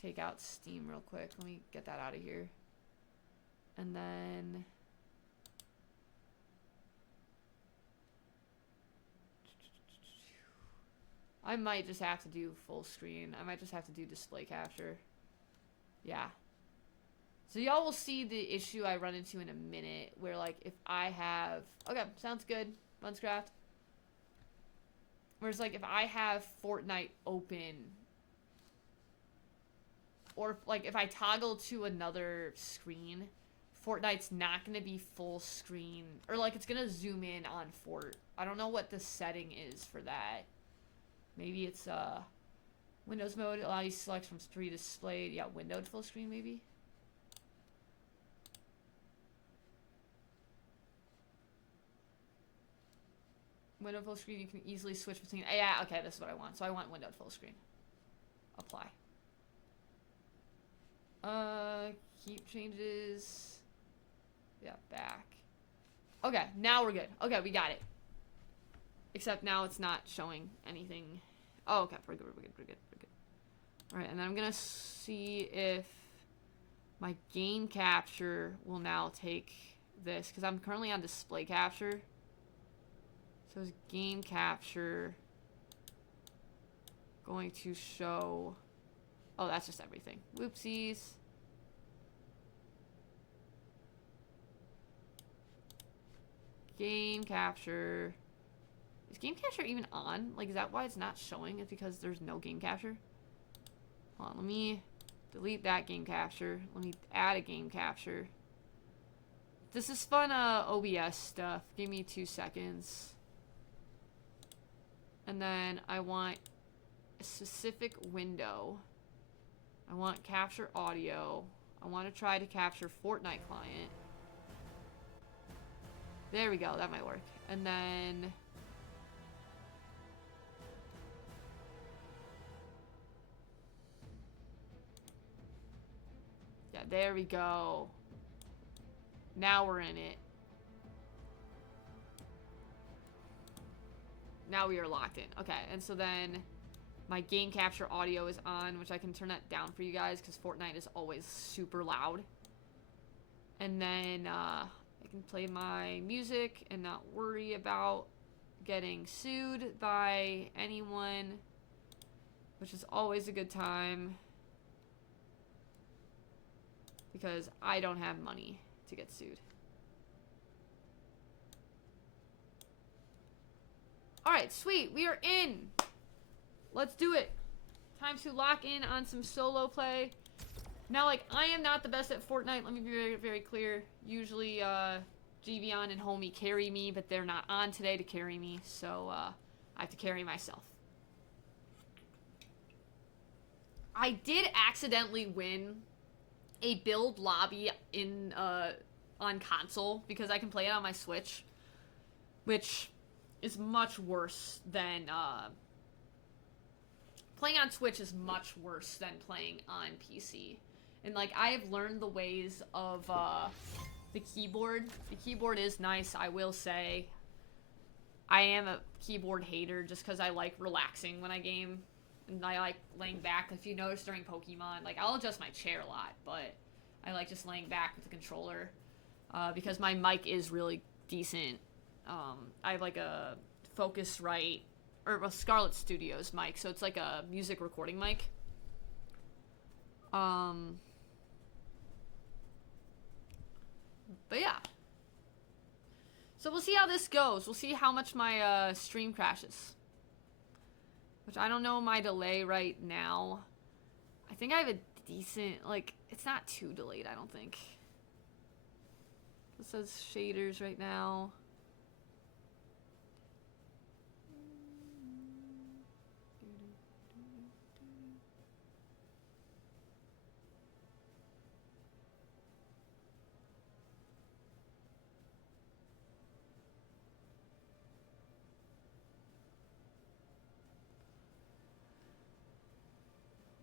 take out Steam real quick. Let me get that out of here. And then... I might just have to do full screen. I might just have to do display capture. Yeah. So y'all will see the issue I run into in a minute, where like if I have, okay, sounds good, Bunscraft. Whereas like if I have Fortnite open, or like if I toggle to another screen, Fortnite's not gonna be full screen, or like it's gonna zoom in on Fort. I don't know what the setting is for that. Maybe it's Windows mode, allow you to select from 3 displayed. Yeah, windowed full screen maybe. Window full screen, you can easily switch between. Yeah, okay, this is what I want. So I want windowed full screen. Apply. Keep changes. Yeah, back. Okay, now we're good. Okay, we got it. Except now it's not showing anything. Oh, okay, we're good, we're good, we're good, we're good. Alright, and then I'm gonna see if my game capture will now take this, because I'm currently on display capture. So is game capture going to show... Oh, that's just everything. Whoopsies. Game capture. Is game capture even on? Like, is that why it's not showing? It's because there's no game capture? Hold on, let me delete that game capture. Let me add a game capture. This is fun OBS stuff. Give me 2 seconds. And then I want a specific window. I want capture audio. I want to try to capture Fortnite client. There we go, that might work. And then... yeah, there we go. Now we're in it. Now we are locked in. Okay, and so then my game capture audio is on, which I can turn that down for you guys because Fortnite is always super loud. And then I can play my music and not worry about getting sued by anyone, which is always a good time because I don't have money to get sued. Alright, sweet. We are in. Let's do it. Time to lock in on some solo play. Now, like, I am not the best at Fortnite. Let me be very, very clear. Usually, Givion and Homie carry me, but they're not on today to carry me. So, I have to carry myself. I did accidentally win a build lobby in, on console because I can play it on my Switch, which is much worse than, playing on Switch is much worse than playing on PC. And, like, I have learned the ways of, the keyboard. The keyboard is nice, I will say. I am a keyboard hater just because I like relaxing when I game. And I like laying back. If you notice during Pokemon, like, I'll adjust my chair a lot, but I like just laying back with the controller. Because my mic is really decent. I have, like, a Focusrite, or a Scarlet Studios mic, so it's like a music recording mic. But yeah. So we'll see how this goes. We'll see how much my stream crashes. Which I don't know my delay right now. I think I have a decent, like, it's not too delayed, I don't think. It says shaders right now.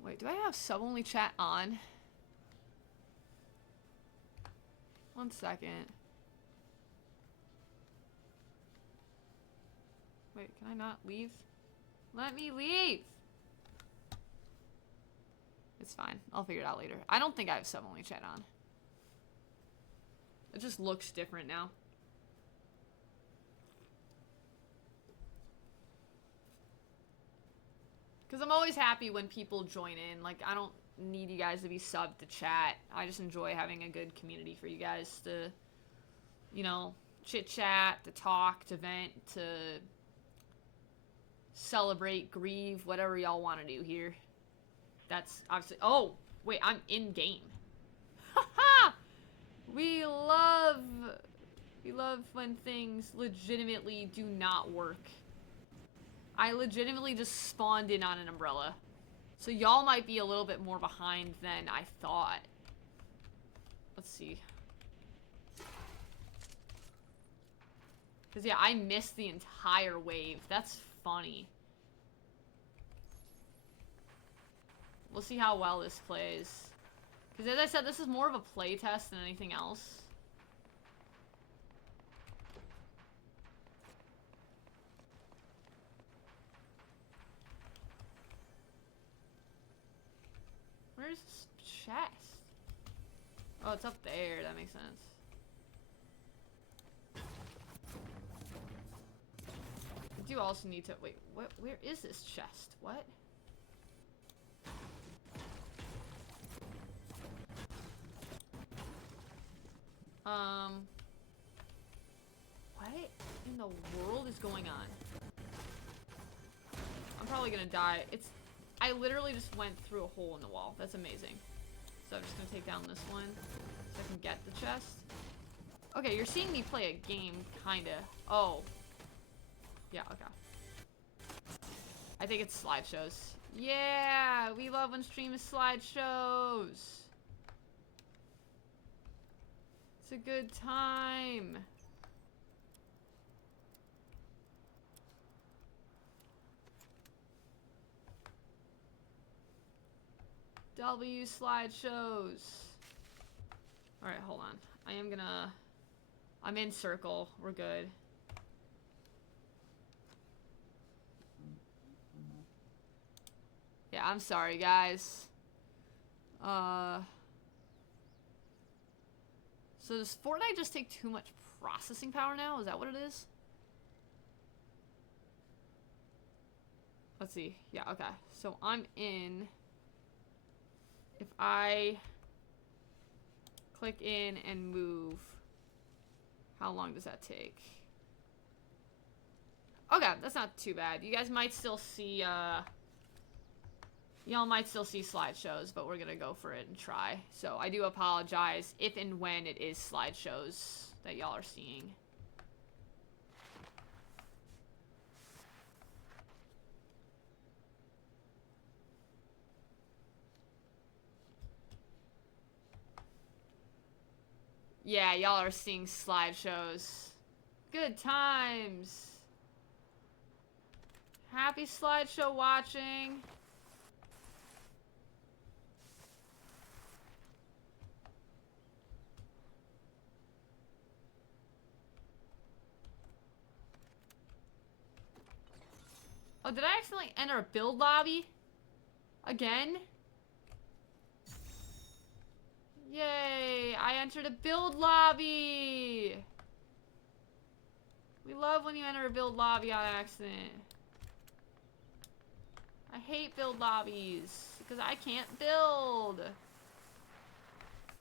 Wait, do I have sub-only chat on? 1 second. Wait, can I not leave? Let me leave! It's fine. I'll figure it out later. I don't think I have sub-only chat on. It just looks different now. Because I'm always happy when people join in. Like, I don't need you guys to be subbed to chat. I just enjoy having a good community for you guys to, you know, chit-chat, to talk, to vent, to celebrate, grieve, whatever y'all want to do here. That's obviously... Oh, wait, I'm in-game. Haha! We love when things legitimately do not work. I legitimately just spawned in on an umbrella. So y'all might be a little bit more behind than I thought. Let's see. Because, yeah, I missed the entire wave. That's funny. We'll see how well this plays. Because, as I said, this is more of a play test than anything else. Where's this chest? Oh, it's up there. That makes sense. I do also need to... Wait, what? Where is this chest? What? What in the world is going on? I'm probably gonna die. I literally just went through a hole in the wall. That's amazing. So I'm just gonna take down this one so I can get the chest. Okay, you're seeing me play a game, kinda. Oh. Yeah, okay. I think it's slideshows. Yeah! We love when stream is slideshows! It's a good time. W slideshows. Alright, hold on. I'm in circle. We're good. Yeah, I'm sorry, guys. So does Fortnite just take too much processing power now? Is that what it is? Let's see. Yeah, okay. So I'm in. If I click in and move, how long does that take? Okay, that's not too bad. You guys might still see, y'all might still see slideshows, but we're gonna go for it and try. So I do apologize if and when it is slideshows that y'all are seeing. Yeah, y'all are seeing slideshows. Good times. Happy slideshow watching. Oh, did I accidentally enter a build lobby? Again? Yay! I entered a build lobby! We love when you enter a build lobby on accident. I hate build lobbies because I can't build.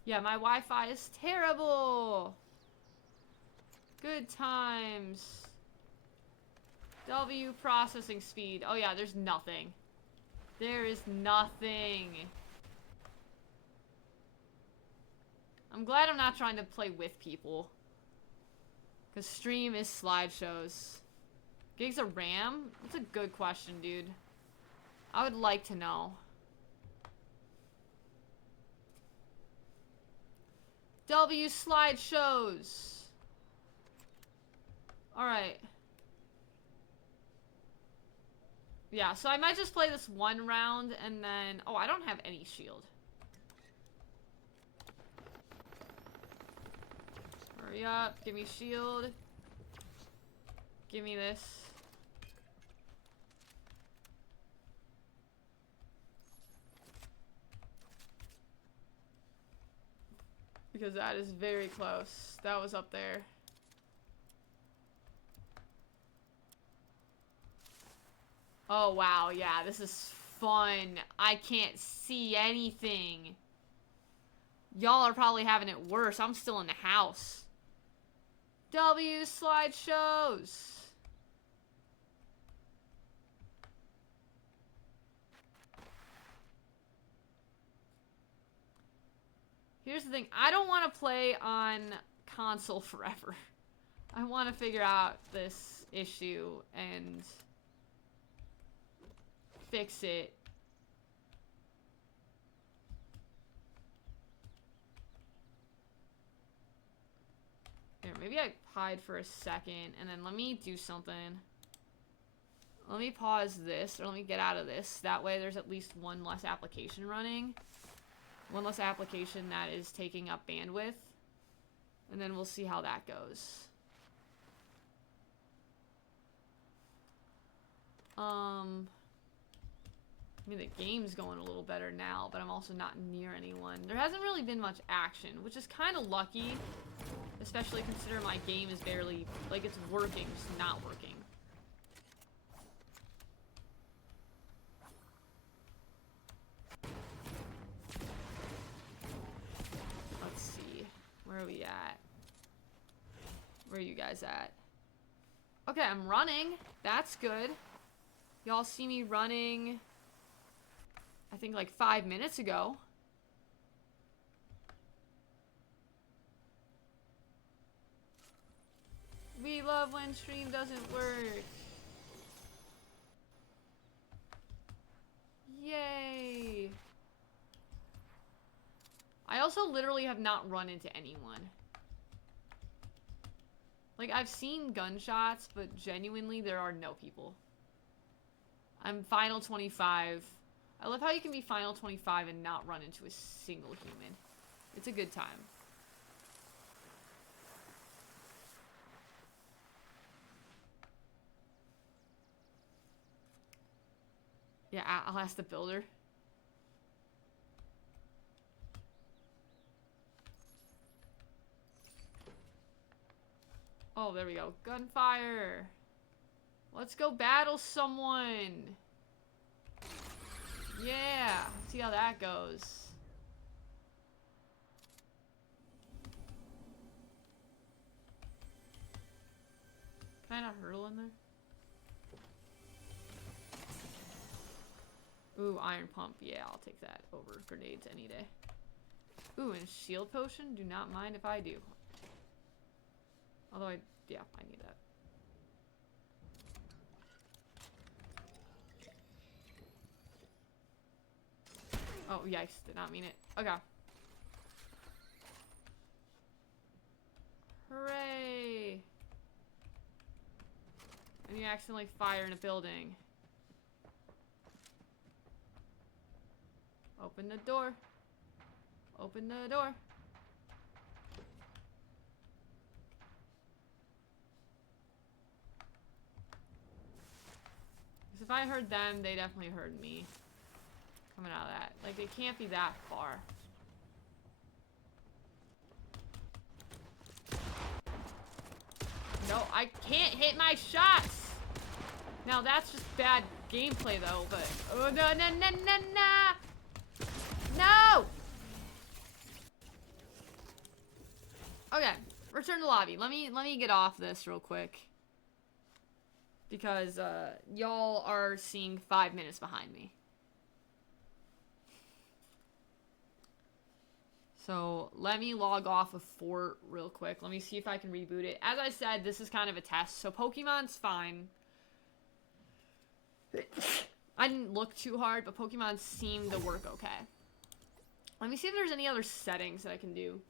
Yeah, my Wi-Fi is terrible. Good times. W processing speed. Oh yeah, there's nothing. There is nothing. I'm glad I'm not trying to play with people. Because stream is slideshows. Gigs of RAM? That's a good question, dude. I would like to know. W slideshows. Alright. Yeah, so I might just play this one round and then... Oh, I don't have any shield. Hurry up. Give me shield. Give me this. Because that is very close. That was up there. Oh, wow. Yeah, this is fun. I can't see anything. Y'all are probably having it worse. I'm still in the house. W slideshows. Here's the thing. I don't want to play on console forever. I want to figure out this issue and fix it. Here, maybe I hide for a second and then let me do something. Let me pause this, or let me get out of this. That way there's at least one less application running. One less application that is taking up bandwidth. And then we'll see how that goes. I mean, the game's going a little better now, but I'm also not near anyone. There hasn't really been much action, which is kind of lucky. Especially considering my game is barely, like, it's working, just not working. Let's see. Where are we at? Where are you guys at? Okay, I'm running. That's good. Y'all see me running, I think, like 5 minutes ago. We love when stream doesn't work. Yay. I also literally have not run into anyone. Like, I've seen gunshots, but genuinely there are no people. I'm final 25. I love how you can be final 25 and not run into a single human. It's a good time. Yeah, I'll ask the builder. Oh, there we go. Gunfire. Let's go battle someone. Yeah. See how that goes. Can I not hurdle in there? Ooh, iron pump. Yeah, I'll take that over grenades any day. Ooh, and shield potion? Do not mind if I do. Although yeah, I need that. Oh, yikes. Did not mean it. Okay. Hooray! And you accidentally fire in a building. Open the door. Open the door. Because if I heard them, they definitely heard me. Coming out of that. Like, they can't be that far. No, I can't hit my shots! Now, that's just bad gameplay, though, but... Oh, no, no, no, no, no! No! Okay, return to lobby. Let me get off this real quick. Because, y'all are seeing 5 minutes behind me. So, let me log off of Fort real quick. Let me see if I can reboot it. As I said, this is kind of a test. So, Pokemon's fine. I didn't look too hard, but Pokemon seemed to work okay. Let me see if there's any other settings that I can do.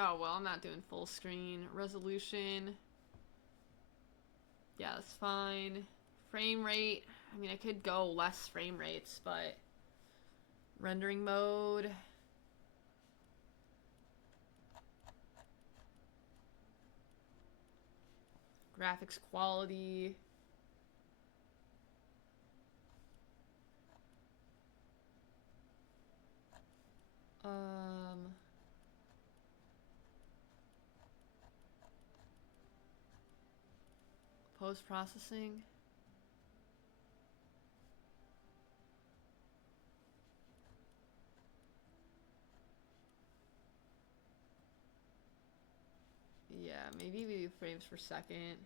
Oh, well, I'm not doing full screen. Resolution. Yeah, that's fine. Frame rate. I mean, I could go less frame rates, but... Rendering mode. Graphics quality. Post-processing. Yeah, maybe we do frames per second.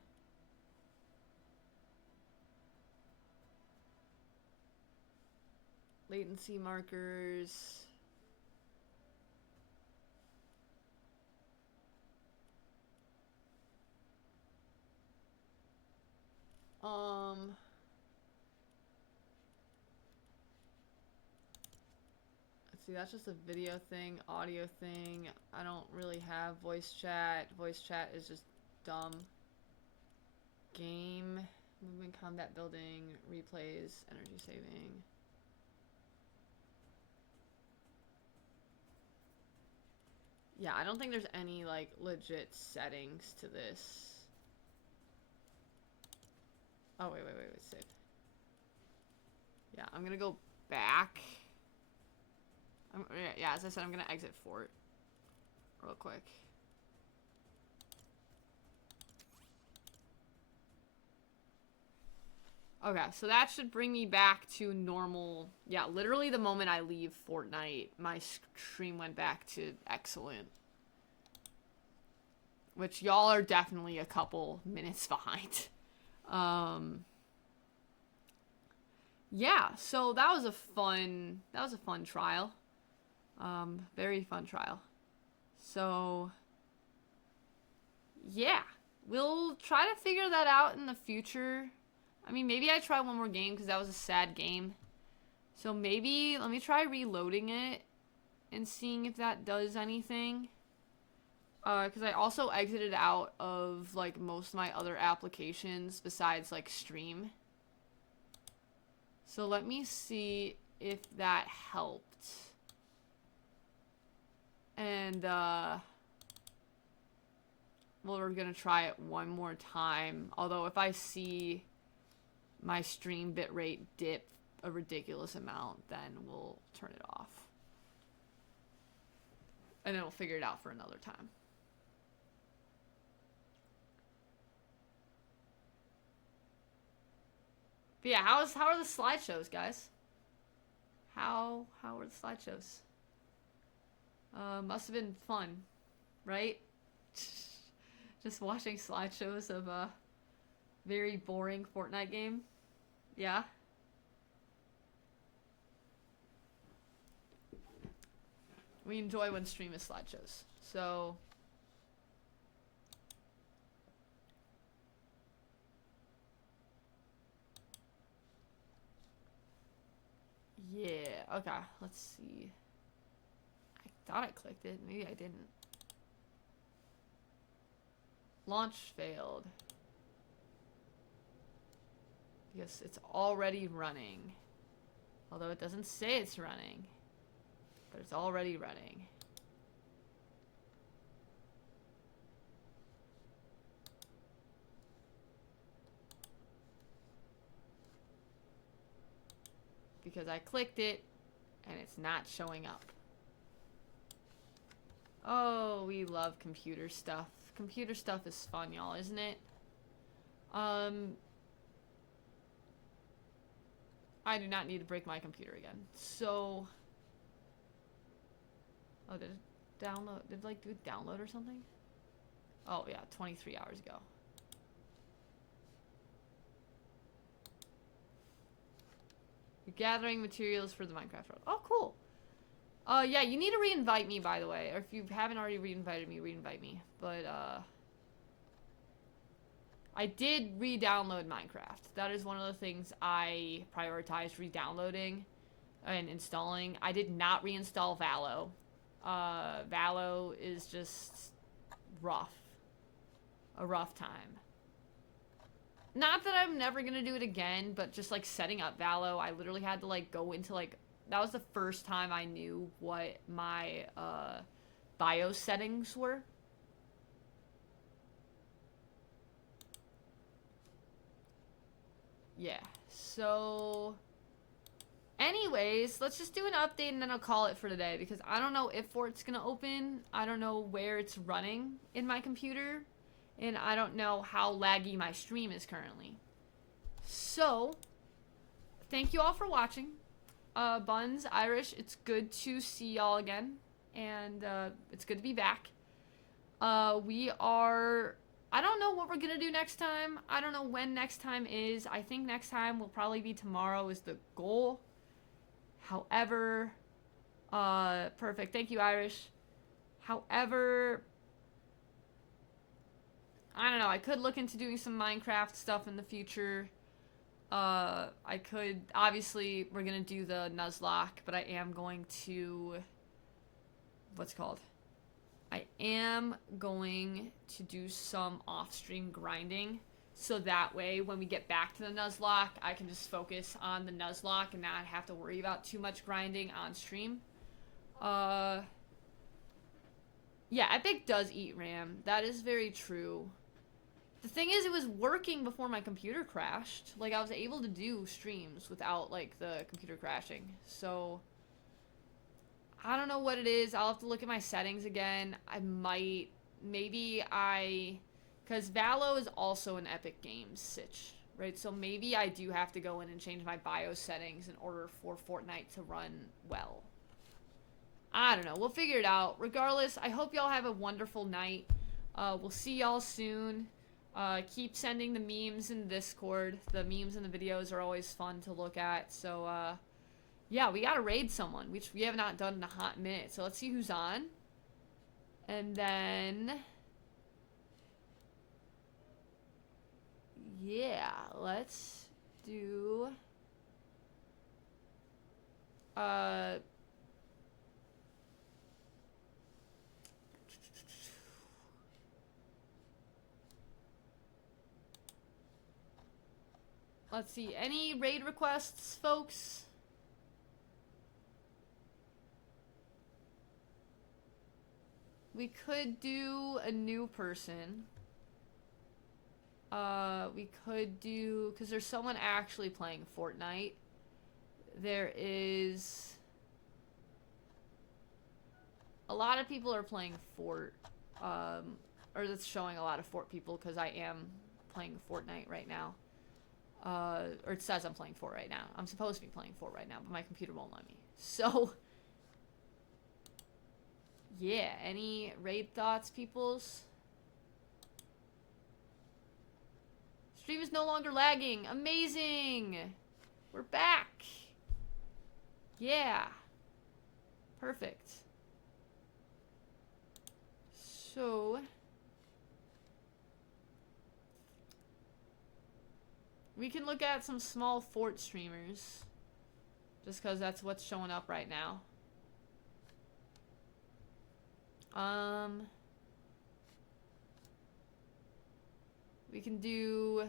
Latency markers. Let's see, that's just a video thing, audio thing. I don't really have voice chat. Voice chat is just dumb. Game, movement, combat building, replays, energy saving. Yeah, I don't think there's any, like, legit settings to this. Oh, wait, save. Yeah, I'm gonna go back. Yeah, as I said, I'm gonna exit Fort real quick. Okay, so that should bring me back to normal. Yeah, literally the moment I leave Fortnite, my stream went back to excellent. Which y'all are definitely a couple minutes behind. Yeah, so that was a fun trial. Very fun trial. So, yeah, we'll try to figure that out in the future. I mean, maybe I try one more game because that was a sad game. So maybe, let me try reloading it and seeing if that does anything. Because I also exited out of, like, most of my other applications besides, like, Stream. So let me see if that helped. And, well, we're gonna try it one more time. Although if I see my stream bitrate dip a ridiculous amount, then we'll turn it off. And then we'll figure it out for another time. But yeah, how are the slideshows, guys? How were the slideshows? Must have been fun, right? Just watching slideshows of a very boring Fortnite game. Yeah. We enjoy when stream is slideshows. So yeah, okay, let's see. I thought I clicked it, maybe I didn't. Launch failed. Because it's already running. Although it doesn't say it's running. But it's already running. Because I clicked it and it's not showing up. Oh, we love computer stuff. Computer stuff is fun, y'all, isn't it? I do not need to break my computer again. So, oh, did it download? Did it, like, do a download or something? Oh, yeah, 23 hours ago. You're gathering materials for the Minecraft road. Oh, cool. Yeah, you need to re-invite me, by the way. Or if you haven't already re-invited me, re-invite me. But, I did re-download Minecraft. That is one of the things I prioritized re-downloading and installing. I did not reinstall Valo. Valo is just rough. A rough time. Not that I'm never gonna do it again, but just, like, setting up Valo, I literally had to, like, go into, like, that was the first time I knew what my, BIOS settings were. Yeah, so... anyways, let's just do an update and then I'll call it for today, because I don't know if Fort's gonna open. I don't know where it's running in my computer, and I don't know how laggy my stream is currently. So, thank you all for watching. Buns, Irish, it's good to see y'all again, and it's good to be back. I don't know what we're gonna do next time. I don't know when next time is. I think next time will probably be tomorrow is the goal. However, perfect. Thank you, Irish. However, I don't know. I could look into doing some Minecraft stuff in the future. I could, obviously, we're gonna do the Nuzlocke, but I am going to, what's it called? I am going to do some off-stream grinding, so that way, when we get back to the Nuzlocke, I can just focus on the Nuzlocke and not have to worry about too much grinding on stream. Yeah, Epic does eat RAM. That is very true. The thing is, it was working before my computer crashed. Like, I was able to do streams without, like, the computer crashing. So, I don't know what it is. I'll have to look at my settings again. I might, because Valo is also an Epic Games sitch, right? So maybe I do have to go in and change my BIOS settings in order for Fortnite to run well. I don't know. We'll figure it out. Regardless, I hope y'all have a wonderful night. We'll see y'all soon. Keep sending the memes in Discord. The memes and the videos are always fun to look at. So, yeah, we gotta raid someone, which we have not done in a hot minute. So let's see who's on. And then, yeah, let's do, let's see, any raid requests, folks? We could do a new person. We could do, because there's someone actually playing Fortnite. There is, a lot of people are playing Fort, or that's showing a lot of Fort people, because I am playing Fortnite right now. Or it says I'm playing Fort right now. I'm supposed to be playing Fort right now, but my computer won't let me. So, yeah, any raid thoughts, peoples? Stream is no longer lagging. Amazing! We're back! Yeah. Perfect. So, we can look at some small Fort streamers, just because that's what's showing up right now. We can do,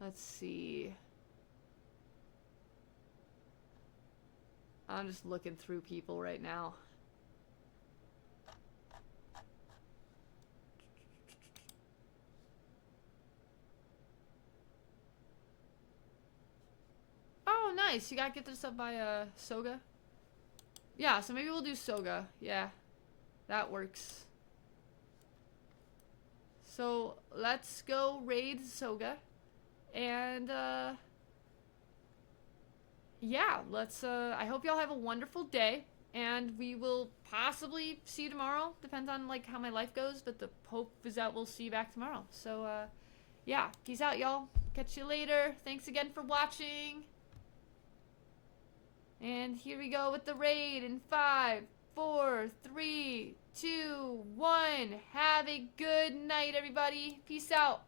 let's see. I'm just looking through people right now. Oh, nice. You got gifted this up by Soga. Yeah, so maybe we'll do Soga. Yeah, that works. So let's go raid Soga. And yeah, let's I hope y'all have a wonderful day, and we will possibly see you tomorrow. Depends on like how my life goes, but the hope is that we'll see you back tomorrow. So yeah, peace out, y'all. Catch you later. Thanks again for watching. And here we go with the raid in 5, 4, 3, 2, 1. Have a good night, everybody. Peace out.